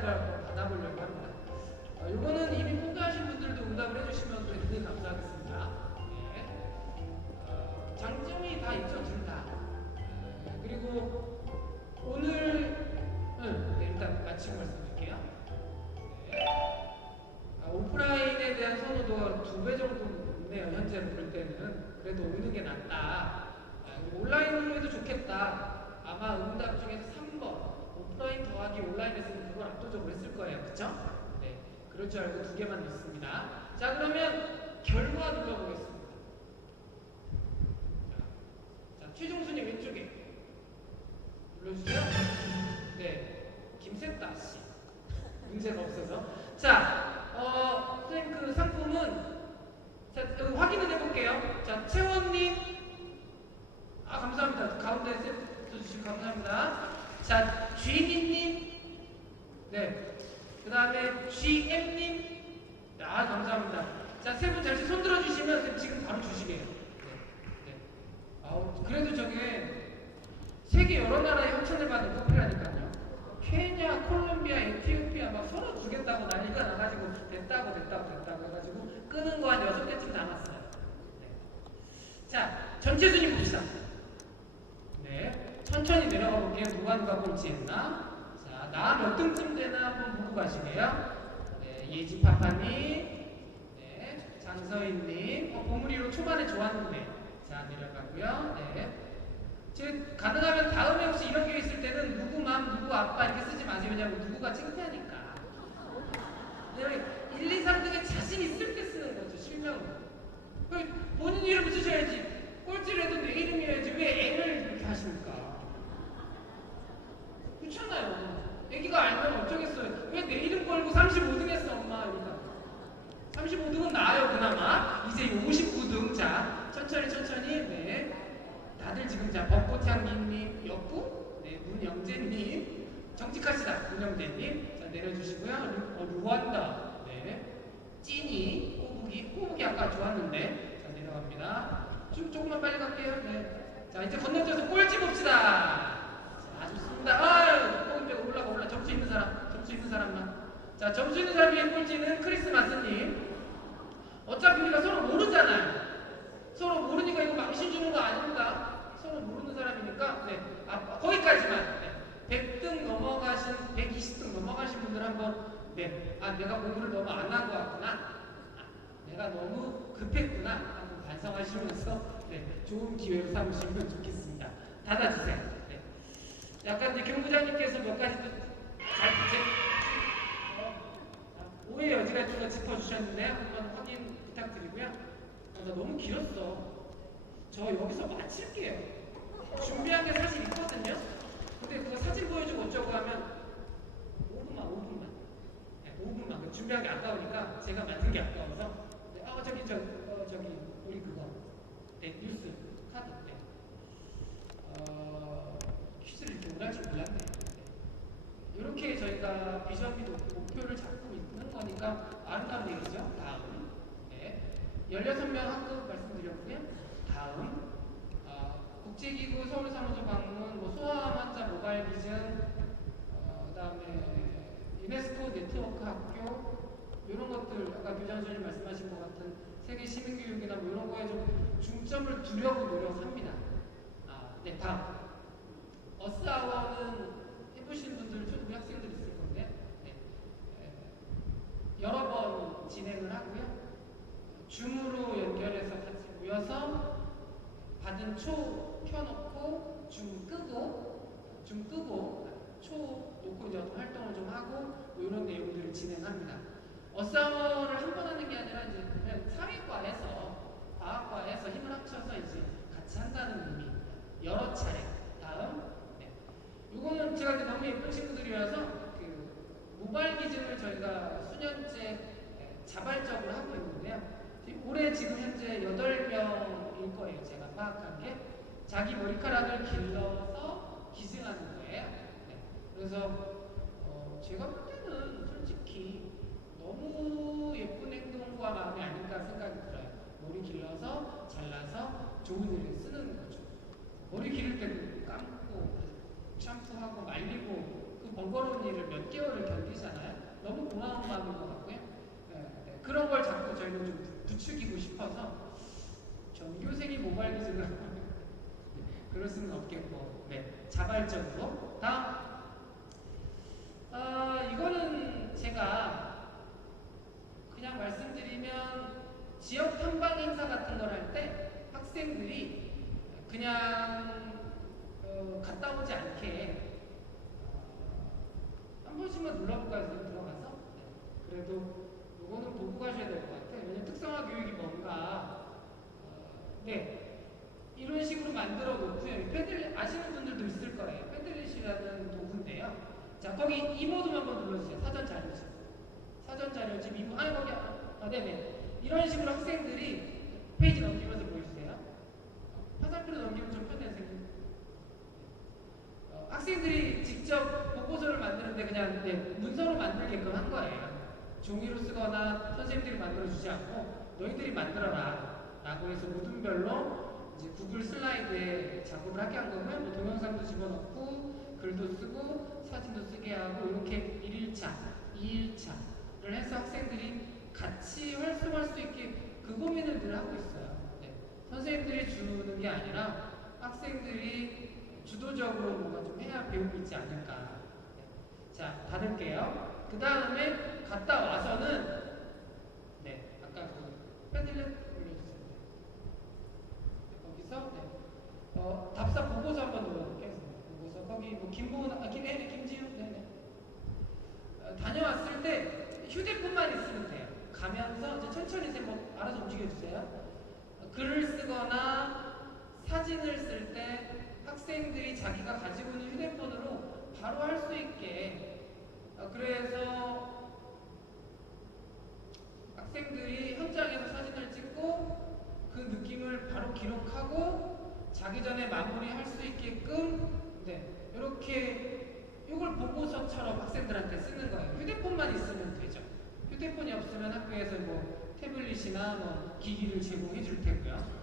답변을 한번 받아보려고 합니다. 이거는 이미 포기하신 분들도 응답을 해주시면 굉장히 감사하겠습니다. 네. 장점이 다 있죠, 둘 다. 그리고 오늘은 네, 일단 마치고 말씀드릴게요. 네. 오프라인에 대한 선호도가 2배 정도 높네요. 현재로 볼 때는. 그래도 오는 게 낫다. 온라인으로 해도 좋겠다. 아마 응답 중에서 3번 오프라인 더하기 온라인 했으면 그걸 압도적으로 했을 거예요. 그쵸? 네. 그럴 줄 알고 2개만 넣습니다. 자, 그러면 결과 눌러보겠습니다. 자, 최종 순위 왼쪽에 눌러주세요. 네. 김세따 씨. 문제가 없어서. 자, 선생님 그 상품은 자, 확인을 해볼게요. 자, 채원님. 감사합니다. 가운데 세트 주시고 감사합니다. 자, 쥐니님. 네. 그 다음에 GM님. 감사합니다. 자, 세 분 잠시 손 들어주시면 지금 바로 주시게요. 네. 그래도 저게 세계 여러 나라의 협찬을 받은 커플이라니까요. 케냐, 콜롬비아, 에티오피아 막 서로 주겠다고 난리가 나가지고 됐다고 해가지고 끄는 거 한 6개쯤 남았어요. 네. 자, 전체 순위 봅시다. 네. 천천히 내려가 볼게요. 누가 꼴찌했나? 자, 나 몇 등쯤 되나 한번 보고 가시게요. 네, 예지파파님, 네, 장서인님, 보물이로 초반에 좋았는데, 자 내려가고요. 네, 가능하면 다음에 혹시 이런 게 있을 때는 누구 맘, 누구 아빠 이렇게 쓰지 마세요. 왜냐면 누구가 창피하니까. 1, 2, 3등에 자신 있을 때 쓰는 거죠. 실명으로. 본인 이름 쓰셔야지. 꼴찌라도 내 이름이어야지. 왜 N을 이렇게 하십니까? 그렇잖아요. 애기가 알면 어쩌겠어요. 왜 내 이름 걸고 35등 했어 엄마 이러니까. 35등은 나아요 그나마. 이제 59등. 자, 천천히. 네. 다들 지금 자 벚꽃향기님, 역구, 네, 문영재님, 정직하시다 문영재님. 자 내려주시고요. 루완다. 네. 찐이, 꼬북이 아까 좋았는데. 자 내려갑니다. 조금만 빨리 갈게요. 네. 자 이제 건너뛰어서 꼴찌 봅시다. 자 좋습니다. 거기 빼고 올라. 점수 있는 사람만. 자 점수 있는 사람이 꼴찌는 크리스마스님. 어차피 우리가 서로 모르잖아요. 서로 모르니까 이거 망신 주는 거 아닙니다. 서로 모르는 사람이니까. 네. 거기까지만. 네. 100등 넘어가신, 120등 넘어가신 분들 한번. 네. 내가 공부를 너무 안 한 것 같구나. 내가 너무 급했구나. 한번 반성하시면서 네, 좋은 기회로 삼으시면 좋겠습니다. 닫아주세요. 네. 약간 이제 경부장님께서 몇 가지 또 오해 여지가 좀 짚어주셨는데 한번 확인 부탁드리고요. 나 너무 길었어. 저 여기서 마칠게요. 준비한 게 사실 있거든요. 근데 그거 사진 보여주고 어쩌고 하면 5분만. 네, 5분만. 준비한 게 아까우니까 제가 만든 게 아까워서. 네, 저기 우리 그거. 네, 뉴스 카드. 네. 퀴즈를 이렇게 오늘 할 줄 몰랐네. 네. 이렇게 저희가 비전비 목표를 잡고 있는 거니까 아름다운 얘기죠. 다음. 네. 16명 학급 말씀드렸고요. 다음. 국제기구 서울사무소 방문, 소아암 환자 모바일 비전, 그다음에 유네스코 네트워크 학교, 이런 것들 아까 교장선생님 말씀하신 것 같은 세계 시민교육이나 이런 거에 좀 중점을 두려고 노력합니다. 네, 다음. 어스아워는 해보신 분들 초등부 학생들 있을 건데, 네. 여러 번 진행을 하고요. 줌으로 연결해서 같이 모여서 받은 초 켜놓고 줌 끄고 초 놓고 이제 어떤 활동을 좀 하고 이런 내용들을 진행합니다. 어사워를 한 번 하는 게 아니라 이제 그냥 사회과에서 과학과에서 힘을 합쳐서 이제 같이 한다는 의미입니다. 여러 차례. 다음. 네. 이거는 제가 이제 너무 예쁜 친구들이라서 그 모바일 기증을 저희가 수년째 자발적으로 하고 있는데요. 올해 지금 현재 8명일 거예요. 제가 파악한 게 자기 머리카락을 길러서 기증하는 거예요. 네. 그래서 제가 볼 때는 솔직히 너무 예쁜 행동과 마음이 아닐까 생각이 들어요. 머리 길러서 잘라서 좋은 일에 쓰는 거죠. 머리 기를 때는 감고 샴푸하고 말리고 그 번거로운 일을 몇 개월을 견디잖아요. 너무 고마운 마음인 것 같고요. 그런 걸 자꾸 저희는 좀 부추기고 싶어서 전교생이 모바일 기술을 그럴 수는 없겠고, 자발적으로. 다음, 이거는 제가 그냥 말씀드리면 지역 탐방 행사 같은 걸 할 때 학생들이 그냥 갔다 오지 않게 한 번씩만 눌러볼까요? 들어가서? 그래도 이거는 보고 가셔야 될 것 같아요. 왜냐면 특성화 교육이 뭔가 이런 식으로 만들어 놓고요. 패들릿 아시는 분들도 있을 거예요. 패들릿이라는 도구인데요. 자, 거기 이모좀 한번 눌러주세요. 사전 자료집. 사전 자료집 이모. 거기 네네. 이런 식으로 학생들이 페이지 넘기면서 보여주세요. 화살표로 넘기면 좀 편해요, 선생님. 학생들이 직접 보고서를 만드는데 그냥 문서로 만들게끔 한 거예요. 종이로 쓰거나 선생님들이 만들어주지 않고 너희들이 만들어라 라고 해서 모든 별로 이제 구글 슬라이드에 작업을 하게 한 거고요. 뭐 동영상도 집어넣고 글도 쓰고 사진도 쓰게 하고 이렇게 1일차, 2일차를 해서 학생들이 같이 활동할 수 있게 그 고민을 늘 하고 있어요. 선생님들이 주는 게 아니라 학생들이 주도적으로 뭔가 좀 해야 배우고 있지 않을까. 자, 받을게요. 그 다음에 갔다 와서는 아까 그 패들렛 올려주세요. 거기서 답사 보고서 한번 눌러볼게요. 보고서 거기 뭐 김지우 다녀왔을 때 휴대폰만 있으면 돼요. 가면서 이제 천천히 뭐 알아서 움직여주세요. 글을 쓰거나 사진을 쓸 때 학생들이 자기가 가지고 있는 휴대폰으로 바로 할 수 있게 그래서 학생들이 현장에서 사진을 찍고 그 느낌을 바로 기록하고 자기 전에 마무리할 수 있게끔 이렇게 이걸 보고서처럼 학생들한테 쓰는 거예요. 휴대폰만 있으면 되죠. 휴대폰이 없으면 학교에서 뭐 태블릿이나 뭐 기기를 제공해 줄 테고요.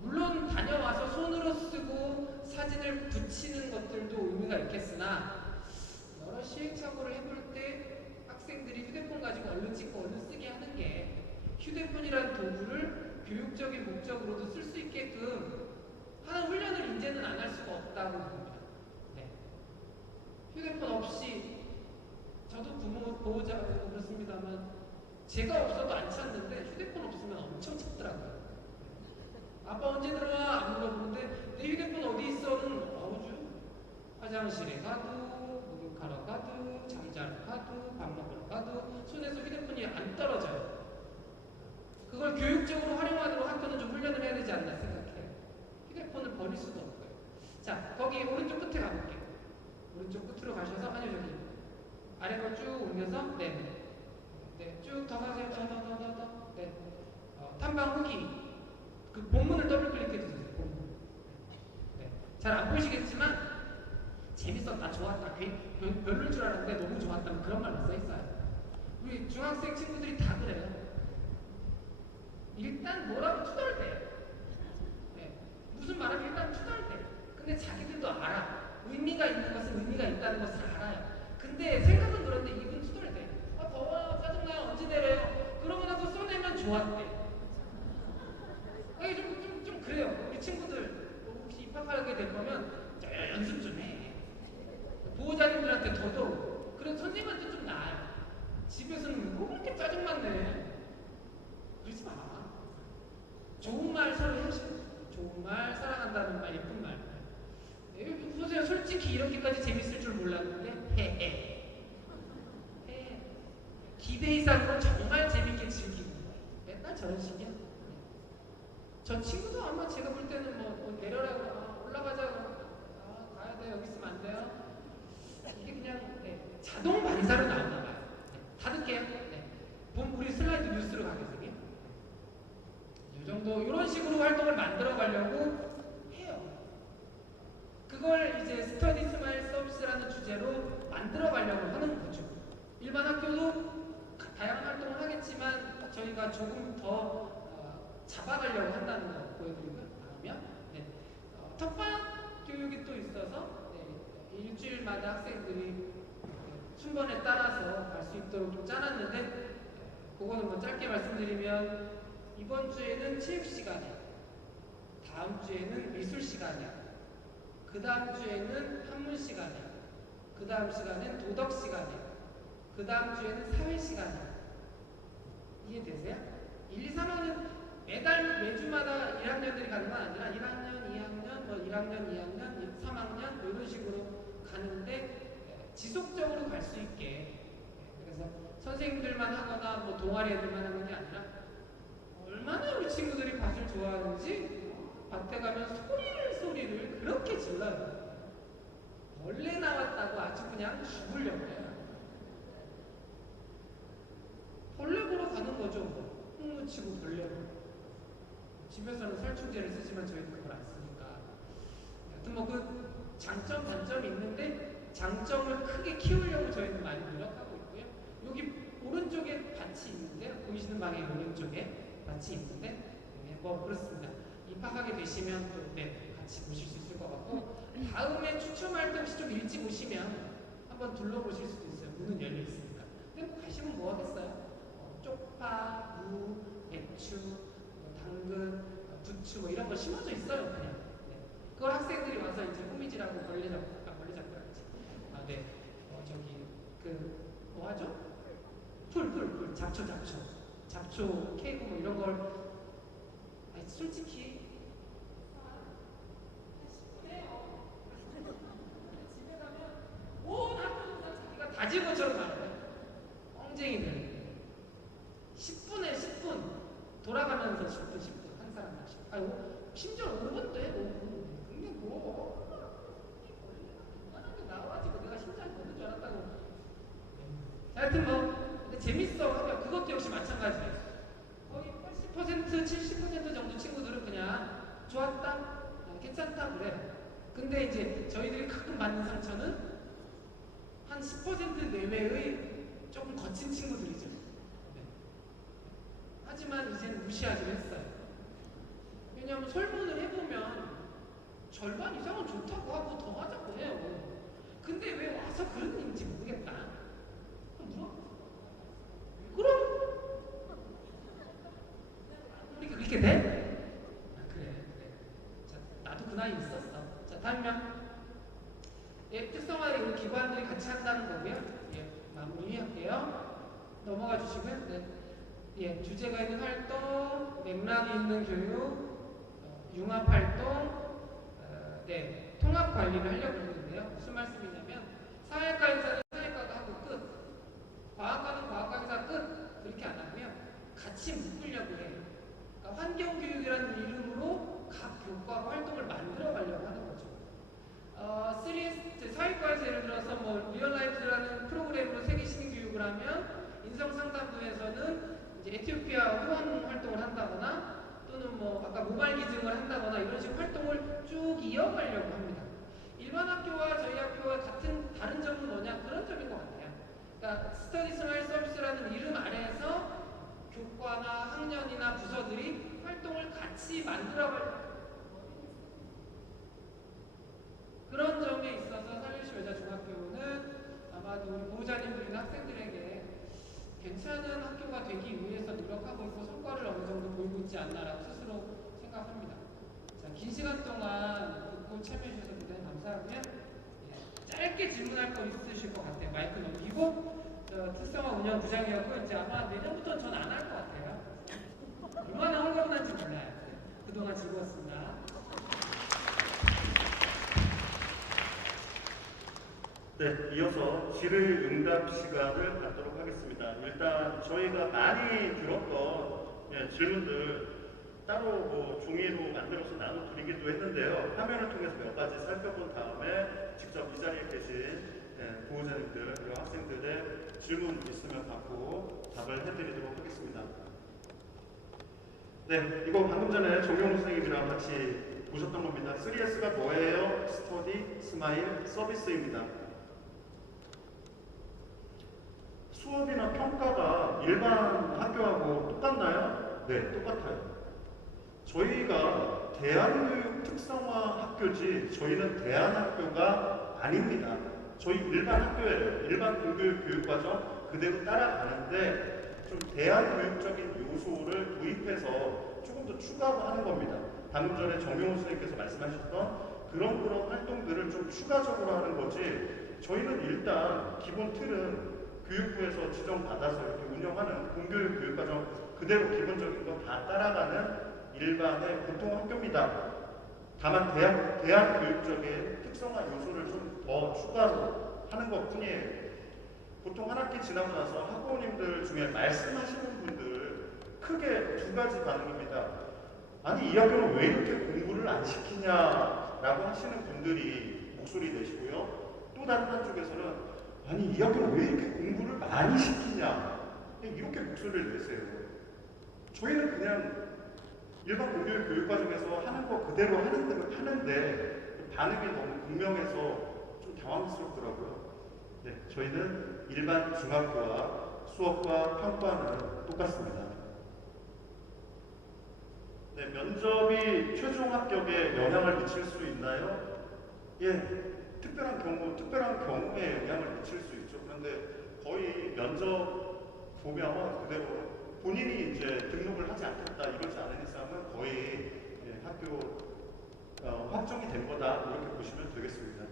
물론 다녀와서 손으로 쓰고 사진을 붙이는 것들도 의미가 있겠으나 여러 시행착오를 해볼 때 학생들이 휴대폰 가지고 얼른 찍고 얼른 쓰게 하는 게 휴대폰이라는 도구를 교육적인 목적으로도 쓸 수 있게끔 하는 훈련을 이제는 안 할 수가 없다고 봅니다. 휴대폰 없이 저도 부모 보호자고 그렇습니다만 제가 없어도 안 찾는데 휴대폰 없으면 엄청 찾더라고요. 아빠 언제 들어와? 안 물어보는데 내 휴대폰 어디 있어?는 어우주 화장실에 가도 목욕하러 가도 잠자러 가도 밥 먹으러 가도 손에서 휴대폰이 안 떨어져요. 그걸 교육적으로 활용하도록 학교는 좀 훈련을 해야 되지 않나 생각해요. 휴대폰을 버릴 수도 없고요. 자, 거기 오른쪽 끝에 가볼게요. 오른쪽 끝으로 가셔서 아니요 저기 아래 걸 쭉 올려서 쭉 더 가세요. 더 탐방 후기 그 본문을 더블 클릭해 주세요. 본문. 잘 안 보이시겠지만 재밌었다, 좋았다, 별로일 줄 알았는데 너무 좋았다는 그런 말로 써 있어요. 우리 중학생 친구들이 다 그래요. 일단 뭐라고 투덜대요. 무슨 말하면 일단 투덜대요. 근데 자기들도 알아. 의미가 있는 것은 의미가 있다는 것을 알아요. 근데 생각은 그런데 입은 투덜대요. 더워요, 짜증나요, 언제 내려요? 그러고 나서 써내면 좋았대. 좀 그래요. 우리 친구들 혹시 입학하게 될 거면 연습 좀 해. 보호자님들한테 더더욱. 그래서 선생님한테 좀 나아요. 집에서는 왜 그렇게 짜증만 내? 그러지 마. 좋은 말 서로 해주세요. 좋은 말, 사랑한다는 말, 예쁜 말. 보세요. 솔직히 이렇게까지 재밌을 줄 몰랐는데 해. 기대 이상으로 정말 재밌게 즐기고 맨날 저런 식이야. 저 친구도 아마 제가 볼 때는 뭐 내려라고 올라가자고 가야 돼, 여기 있으면 안 돼요. 이게 그냥 자동 반사로 나오나 봐요. 닫을게요. 우리 슬라이드 뉴스로 가겠습니다. 이 정도 이런 식으로 활동을 만들어 가려고 해요. 그걸 이제 스터디 스마일 서비스라는 주제로 만들어 가려고 하는 거죠. 일반 학교도 다양한 활동을 하겠지만 저희가 조금 더 잡아가려고 한다는 거 보여드리고요. 다음이요. 텃밭 교육이 또 있어서 일주일마다 학생들이 춘번에 따라서 갈 수 있도록 좀 짜놨는데 그거는 뭐 짧게 말씀드리면 이번 주에는 체육 시간이야. 다음 주에는 미술 시간이야. 그 다음 주에는 한문 시간이야. 그 다음 시간은 도덕 시간이야. 그 다음 주에는 사회 시간이야. 이해되세요? 1, 2, 3학년 매주마다 1학년들이 가는 건 아니라 1학년, 2학년, 뭐 1학년, 2학년, 3학년 뭐 이런 식으로 가는데 지속적으로 갈 수 있게 그래서 선생님들만 하거나 뭐 동아리 애들만 하는 게 아니라 얼마나 우리 친구들이 밭을 좋아하는지 밭에 가면 소리를 그렇게 질러요. 벌레 나왔다고 아주 그냥 죽으려고 해요. 벌레 보러 가는 거죠. 흙묻히고 벌레 보러. 집에서는 살충제를 쓰지만 저희는 그걸 안 쓰니까. 하여튼 뭐 그 장점 단점이 있는데 장점을 크게 키우려고 저희는 많이 노력하고 있고요. 여기 오른쪽에 밭이 있는데요. 보이시는 방에 오른쪽에 밭이 있는데 네, 뭐 그렇습니다. 입학하게 되시면 또 네, 같이 보실 수 있을 것 같고 다음에 추첨할 때 혹시 좀 일찍 오시면 한번 둘러보실 수도 있어요. 문은 열려 있으니까. 근데 뭐 가시면 뭐 하겠어요? 쪽파, 무, 배추, 뭐 당근, 부추 뭐 이런 거 심어져 있어요. 그냥. 네. 그걸 학생들이 와서 이제 호미질하고 벌레 잡고 네. 저기 뭐 하죠? 풀 잡초 케이크 뭐 이런 걸 아니, 솔직히 집에 가면 온 학교가 자기가 다진 것처럼 말해요. 엉쟁이들 10분에 10분 돌아가면서 10분 한 사람당 10분 아니 심지어 5분도 해 5분 근데 뭐 나와가지고 내가 심장 보는 줄 알았다고. 하여튼 뭐 재밌어 하면 그것도 역시 마찬가지예요. 거의 80% 70% 정도 친구들은 그냥 좋았다, 괜찮다 그래. 근데 이제 저희들이 가끔 받는 상처는 한 10% 내외의 조금 거친 친구들이죠. 네. 하지만 이제는 무시하기로 했어요. 왜냐하면 설문을 해보면 절반 이상은 좋다고 하고 더 하자고 해요. 근데 왜 와서 그런 일인지 모르겠다. 물어? 그럼 우리가 그렇게 돼? 아, 그래. 자, 나도 그 나이 있었어. 자, 다음면 예, 특성화의 우리 기관들이 같이 한다는 거고요. 예, 마무리할게요. 넘어가 주시고요. 네. 예, 주제가 있는 활동, 맥락이 있는 교육, 융합 활동, 네, 통합 관리를 하려고 했는데요. 무슨 말씀이냐면 사회과 행사는 사회과가 하고 끝, 과학과는 과학과 행사 끝 그렇게 안 하고요. 같이 묶으려고 해요. 그러니까 환경교육이라는 이름으로 각 교과가 활동을 만들어 가려고 하는 거죠. 3S 사회과에서 예를 들어서 뭐 리얼라이프라는 프로그램으로 세계 시민 교육을 하면 인성상담부에서는 이제 에티오피아 후원 활동을 한다거나 또는 뭐 아까 모바일 기증을 한다거나 이런 식으로 활동을 쭉 이어가려고 합니다. 일반 학교와 저희 학교와 같은 다른 점은 뭐냐 그런 점인 것 같아요. 그러니까 스터디 스마일 서비스라는 이름 아래에서 교과나 학년이나 부서들이 활동을 같이 만들어갈 그런 점에 있어서 살려시 여자중학교는 아마도 우리 보호자님들이나 학생들에게 괜찮은 학교가 되기 위해서 노력하고 있고 성과를 어느 정도 보이고 있지 않나라고 스스로 생각합니다. 자, 긴 시간 동안 듣고 참여해 주셔서 대단히 감사하고요. 예, 짧게 질문할 거 있으실 것 같아요. 마이크 넘기고 특성화 운영 부장이었고 이제 아마 내년부터는 전 안 할 것 같아요. 얼마나 헐겁난지 몰라요. 그동안 즐거웠습니다. 네, 이어서 질의 응답 시간을 갖도록 하겠습니다. 일단 저희가 많이 들었던 질문들 따로 뭐 종이로 만들어서 나눠드리기도 했는데요. 화면을 통해서 몇 가지 살펴본 다음에 직접 이 자리에 계신 보호자님들, 그리고 학생들의 질문 있으면 받고 답을 해드리도록 하겠습니다. 네, 이거 방금 전에 정용우 선생님이랑 같이 보셨던 겁니다. 3S가 뭐예요? 스터디, 스마일, 서비스입니다. 수업이나 평가가 일반 학교하고 똑같나요? 네, 똑같아요. 저희가 대한교육 특성화 학교지 저희는 대안학교가 아닙니다. 저희 일반 학교예요. 일반 공교육 교육과정 그대로 따라가는데 좀 대안 교육적인 요소를 도입해서 조금 더 추가하는 겁니다. 방금 전에 정명호 선생님께서 말씀하셨던 그런 활동들을 좀 추가적으로 하는 거지. 저희는 일단 기본 틀은 교육부에서 지정받아서 이렇게 운영하는 공교육 교육과정 그대로 기본적인 거 다 따라가는 일반의 보통 학교입니다. 다만 대학 교육적인 특성화 요소를 좀 더 추가로 하는 것 뿐이에요. 보통 한 학기 지나고 나서 학부모님들 중에 말씀하시는 분들 크게 두 가지 반응입니다. 아니 이 학교는 왜 이렇게 공부를 안 시키냐라고 하시는 분들이 목소리 내시고요. 또 다른 한쪽에서는 아니 이 학교는 왜 이렇게 공부를 많이 시키냐 이렇게 목소리를 내세요. 저희는 그냥 일반 공교육 교육과정에서 하는 거 그대로 하는데 반응이 너무 극명해서 좀 당황스럽더라고요. 네, 저희는 일반 중학교와 수업과 평가는 똑같습니다. 네, 면접이 최종 합격에 영향을 미칠 수 있나요? 예, 특별한 경우에 영향을 미칠 수 있죠. 그런데 거의 면접 보면 그대로 본인이 이제 등록을 하지 않겠다 이러지 않은 이상은 거의 학교 확정이 된 거다 이렇게 보시면 되겠습니다.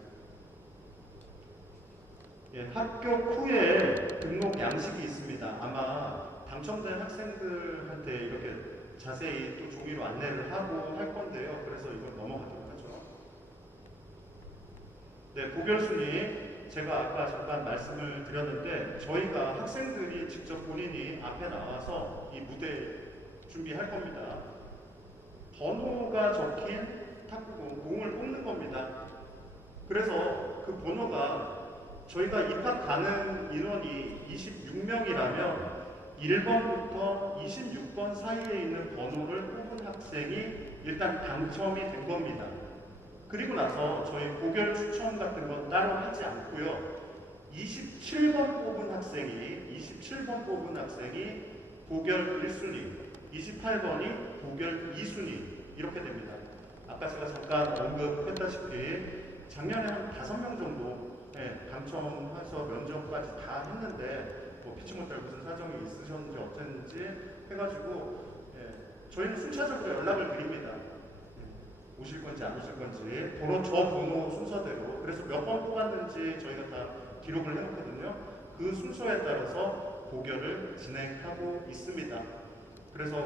예, 합격 후에 등록 양식이 있습니다. 아마 당첨된 학생들한테 이렇게 자세히 또 종이로 안내를 하고 할 건데요. 그래서 이걸 넘어가도록 하죠. 네, 보결순위 제가 아까 잠깐 말씀을 드렸는데 저희가 학생들이 직접 본인이 앞에 나와서 이 무대 준비할 겁니다. 번호가 적힌 탁구공, 공을 뽑는 겁니다. 그래서 그 번호가 저희가 입학 가능 인원이 26명이라면 1번부터 26번 사이에 있는 번호를 뽑은 학생이 일단 당첨이 된 겁니다. 그리고 나서 저희 보결 추첨 같은 건 따로 하지 않고요. 27번 뽑은 학생이 보결 1순위, 28번이 보결 2순위 이렇게 됩니다. 아까 제가 잠깐 언급했다시피 작년에 한 5명 정도 당첨해서 면접까지 다 했는데 뭐 피치 못할 무슨 사정이 있으셨는지 어쨌는지 해가지고 저희는 순차적으로 연락을 드립니다. 오실 건지 안 오실 건지 저 번호 순서대로 그래서 몇 번 뽑았는지 저희가 다 기록을 해놓거든요. 그 순서에 따라서 보결을 진행하고 있습니다. 그래서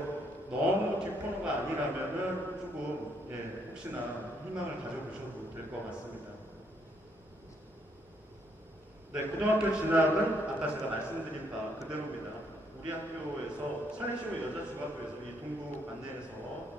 너무 뒷번호가 아니라면은 조금 혹시나 희망을 가져보셔도 될 것 같습니다. 네, 고등학교 진학은 아까 제가 말씀드린 바 그대로입니다. 우리 학교에서 살리시오 여자중학교에서 이 동부 안내에서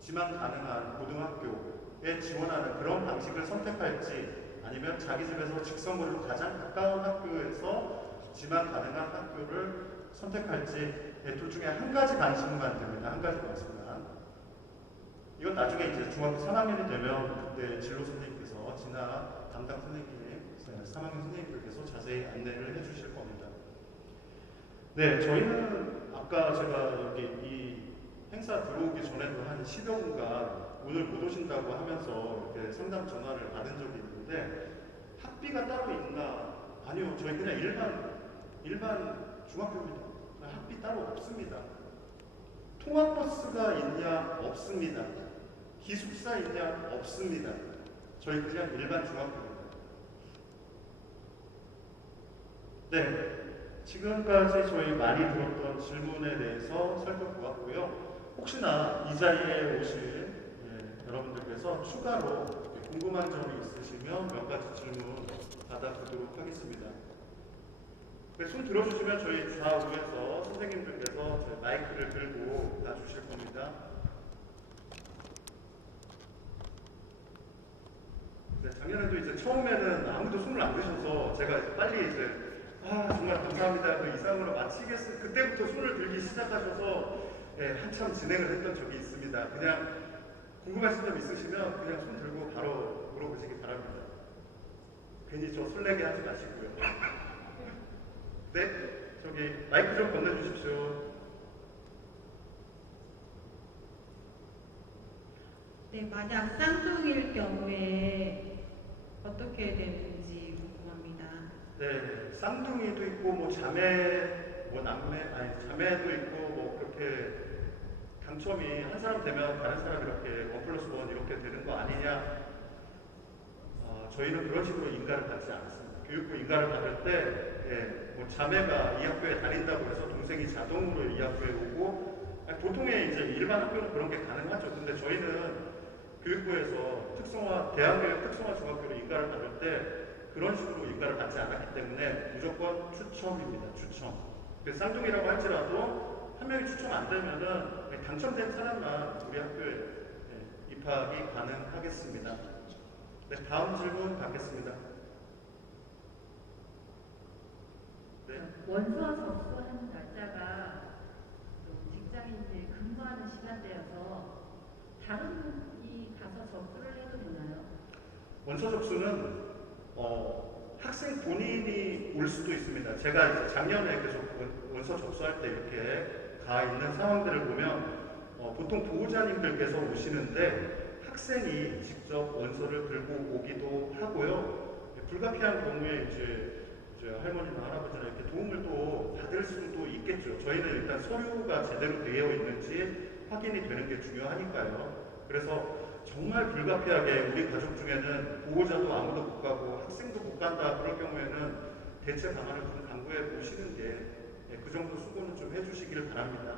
지망 가능한 고등학교에 지원하는 그런 방식을 선택할지 아니면 자기 집에서 직선거리로 가장 가까운 학교에서 지망 가능한 학교를 선택할지 둘 중에 한 가지 방식만 됩니다. 한 가지 방식만. 이건 나중에 이제 중학교 3학년이 되면 그때 진로 선생님께서 진학 담당 선생님 3학년 선생님들께서 자세히 안내를 해주실 겁니다. 네, 저희는 아까 제가 여기 이 행사 들어오기 전에도 한 10여 분간 오늘 못 오신다고 하면서 이렇게 상담 전화를 받은 적이 있는데 학비가 따로 있나? 아니요, 저희 그냥 일반 중학교입니다. 학비 따로 없습니다. 통학버스가 있냐? 없습니다. 기숙사 있냐? 없습니다. 저희 그냥 일반 중학교입니다. 네, 지금까지 저희 많이 들었던 질문에 대해서 살펴보았고요. 혹시나 이 자리에 오신 여러분들께서 추가로 궁금한 점이 있으시면 몇 가지 질문 받아보도록 하겠습니다. 손 들어주시면 저희 좌우에서 선생님들께서 저희 마이크를 들고 놔주실 겁니다. 네, 작년에도 이제 처음에는 아무도 손을 안 드셔서 제가 빨리 이제 정말 감사합니다. 그 이상으로 마치겠습니다. 그때부터 손을 들기 시작하셔서 한참 진행을 했던 적이 있습니다. 그냥 궁금하신 점 있으시면 그냥 손 들고 바로 물어보시기 바랍니다. 괜히 저 설레게 하지 마시고요. 네, 저기 마이크 좀 건네주십시오. 네, 만약 쌍둥이일 경우에 어떻게 되는지 궁금합니다. 네, 쌍둥이도 있고 뭐 자매, 뭐 남매, 아니 자매도 있고 뭐 그렇게 당첨이 한 사람 되면 다른 사람 이렇게 1+1 이렇게 되는 거 아니냐? 저희는 그런 식으로 인가를 받지 않습니다. 교육부 인가를 받을 때, 뭐 자매가 이 학교에 다닌다고 해서 동생이 자동으로 이 학교에 오고, 보통의 이제 일반 학교는 그런 게 가능하죠. 근데 저희는 교육부에서 대학교의 특성화 중학교로 인가를 받을 때 그런 식으로 인가를 받지 않았기 때문에 무조건 추첨입니다. 추첨. 그래서 쌍둥이라고 할지라도 한 명이 추첨 안 되면은 당첨된 사람만 우리 학교에 입학이 가능하겠습니다. 네, 다음 질문 받겠습니다. 네. 원서 접수하는 날짜가 좀 직장인들 근무하는 시간대여서 다른 분이 가서 접수를 해도 되나요? 원서 접수는 학생 본인이 올 수도 있습니다. 제가 이제 작년에 계속 원서 접수할 때 이렇게 가 있는 상황들을 보면 보통 보호자님들께서 오시는데 학생이 직접 원서를 들고 오기도 하고요. 불가피한 경우에 이제 할머니나 할아버지나 이렇게 도움을 또 받을 수도 있겠죠. 저희는 일단 서류가 제대로 되어 있는지 확인이 되는 게 중요하니까요. 그래서 정말 불가피하게 우리 가족 중에는 보호자도 아무도 못 가고 학생도 못 간다 그럴 경우에는 대체 방안을 좀 강구해 보시는 게 그 정도 수고는 좀 해주시길 바랍니다.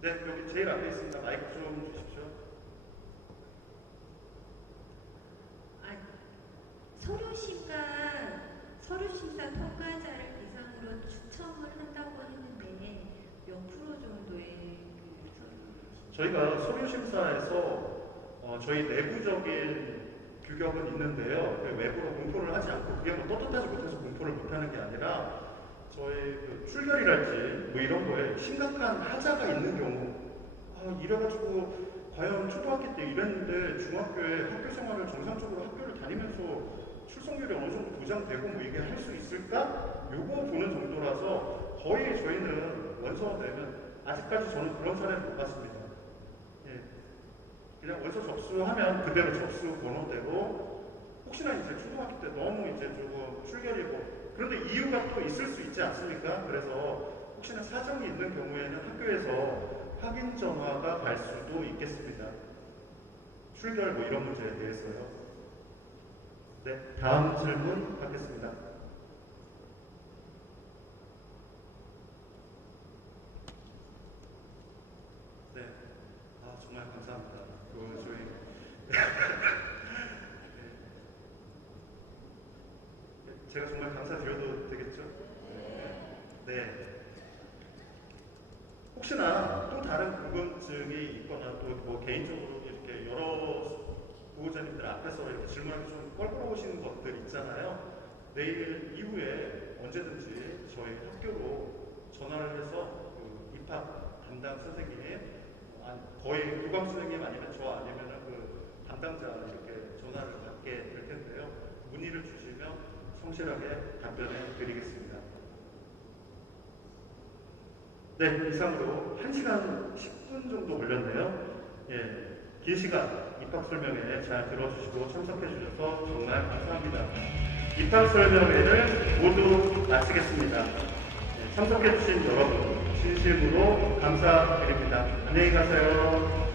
네, 여기 제일 앞에 있습니다. 마이크 좀 주십시오. 서류 심사 통과자를 대상으로 추첨을 한다고 했는데 몇 프로 정도의 그 서류? 저희가 서류 심사에서 저희 내부적인 규격은 있는데요. 외부로 공표를 하지 않고 그게 뭐 떳떳하지 못해서 공표를 못하는 게 아니라 저희 그 출결이랄지 뭐 이런 거에 심각한 하자가 있는 경우 이래가지고 과연 초등학교 때 이랬는데 중학교에 학교 생활을 정상적으로 학교를 다니면서 출석률이 어느 정도 보장되고 뭐 이게 할 수 있을까? 요거 보는 정도라서 거의 저희는 원서 내면 아직까지 저는 그런 사례는 못 봤습니다. 예. 그냥 원서 접수하면 그대로 접수 번호대로 혹시나 이제 초등학교 때 너무 이제 조금 출결이고 그런데 이유가 또 있을 수 있지 않습니까? 그래서 혹시나 사정이 있는 경우에는 학교에서 확인 전화가 갈 수도 있겠습니다. 출결 뭐 이런 문제에 대해서요. 네, 다음 질문 받겠습니다. 네, 정말 감사합니다. 제가 정말 감사드려도 되겠죠? 네. 혹시나 또 다른 궁금증이 있거나 또 뭐 개인적으로 이렇게 여러 보호자님들 앞에서 이렇게 질문하기 좀 껄끄러우신 것들 있잖아요. 내일 이후에 언제든지 저희 학교로 전화를 해서 그 입학 담당 선생님, 거의 교감 선생님 아니면 저 아니면 그 담당자 이렇게 전화를 받게 될 텐데요. 문의를 주시면 성실하게 답변해 드리겠습니다. 네, 이상으로 1시간 10분 정도 걸렸네요. 예, 긴 시간 입학 설명회 잘 들어주시고 참석해 주셔서 정말 감사합니다. 입학 설명회를 모두 마치겠습니다. 참석해 주신 여러분 진심으로 감사드립니다. 안녕히 가세요.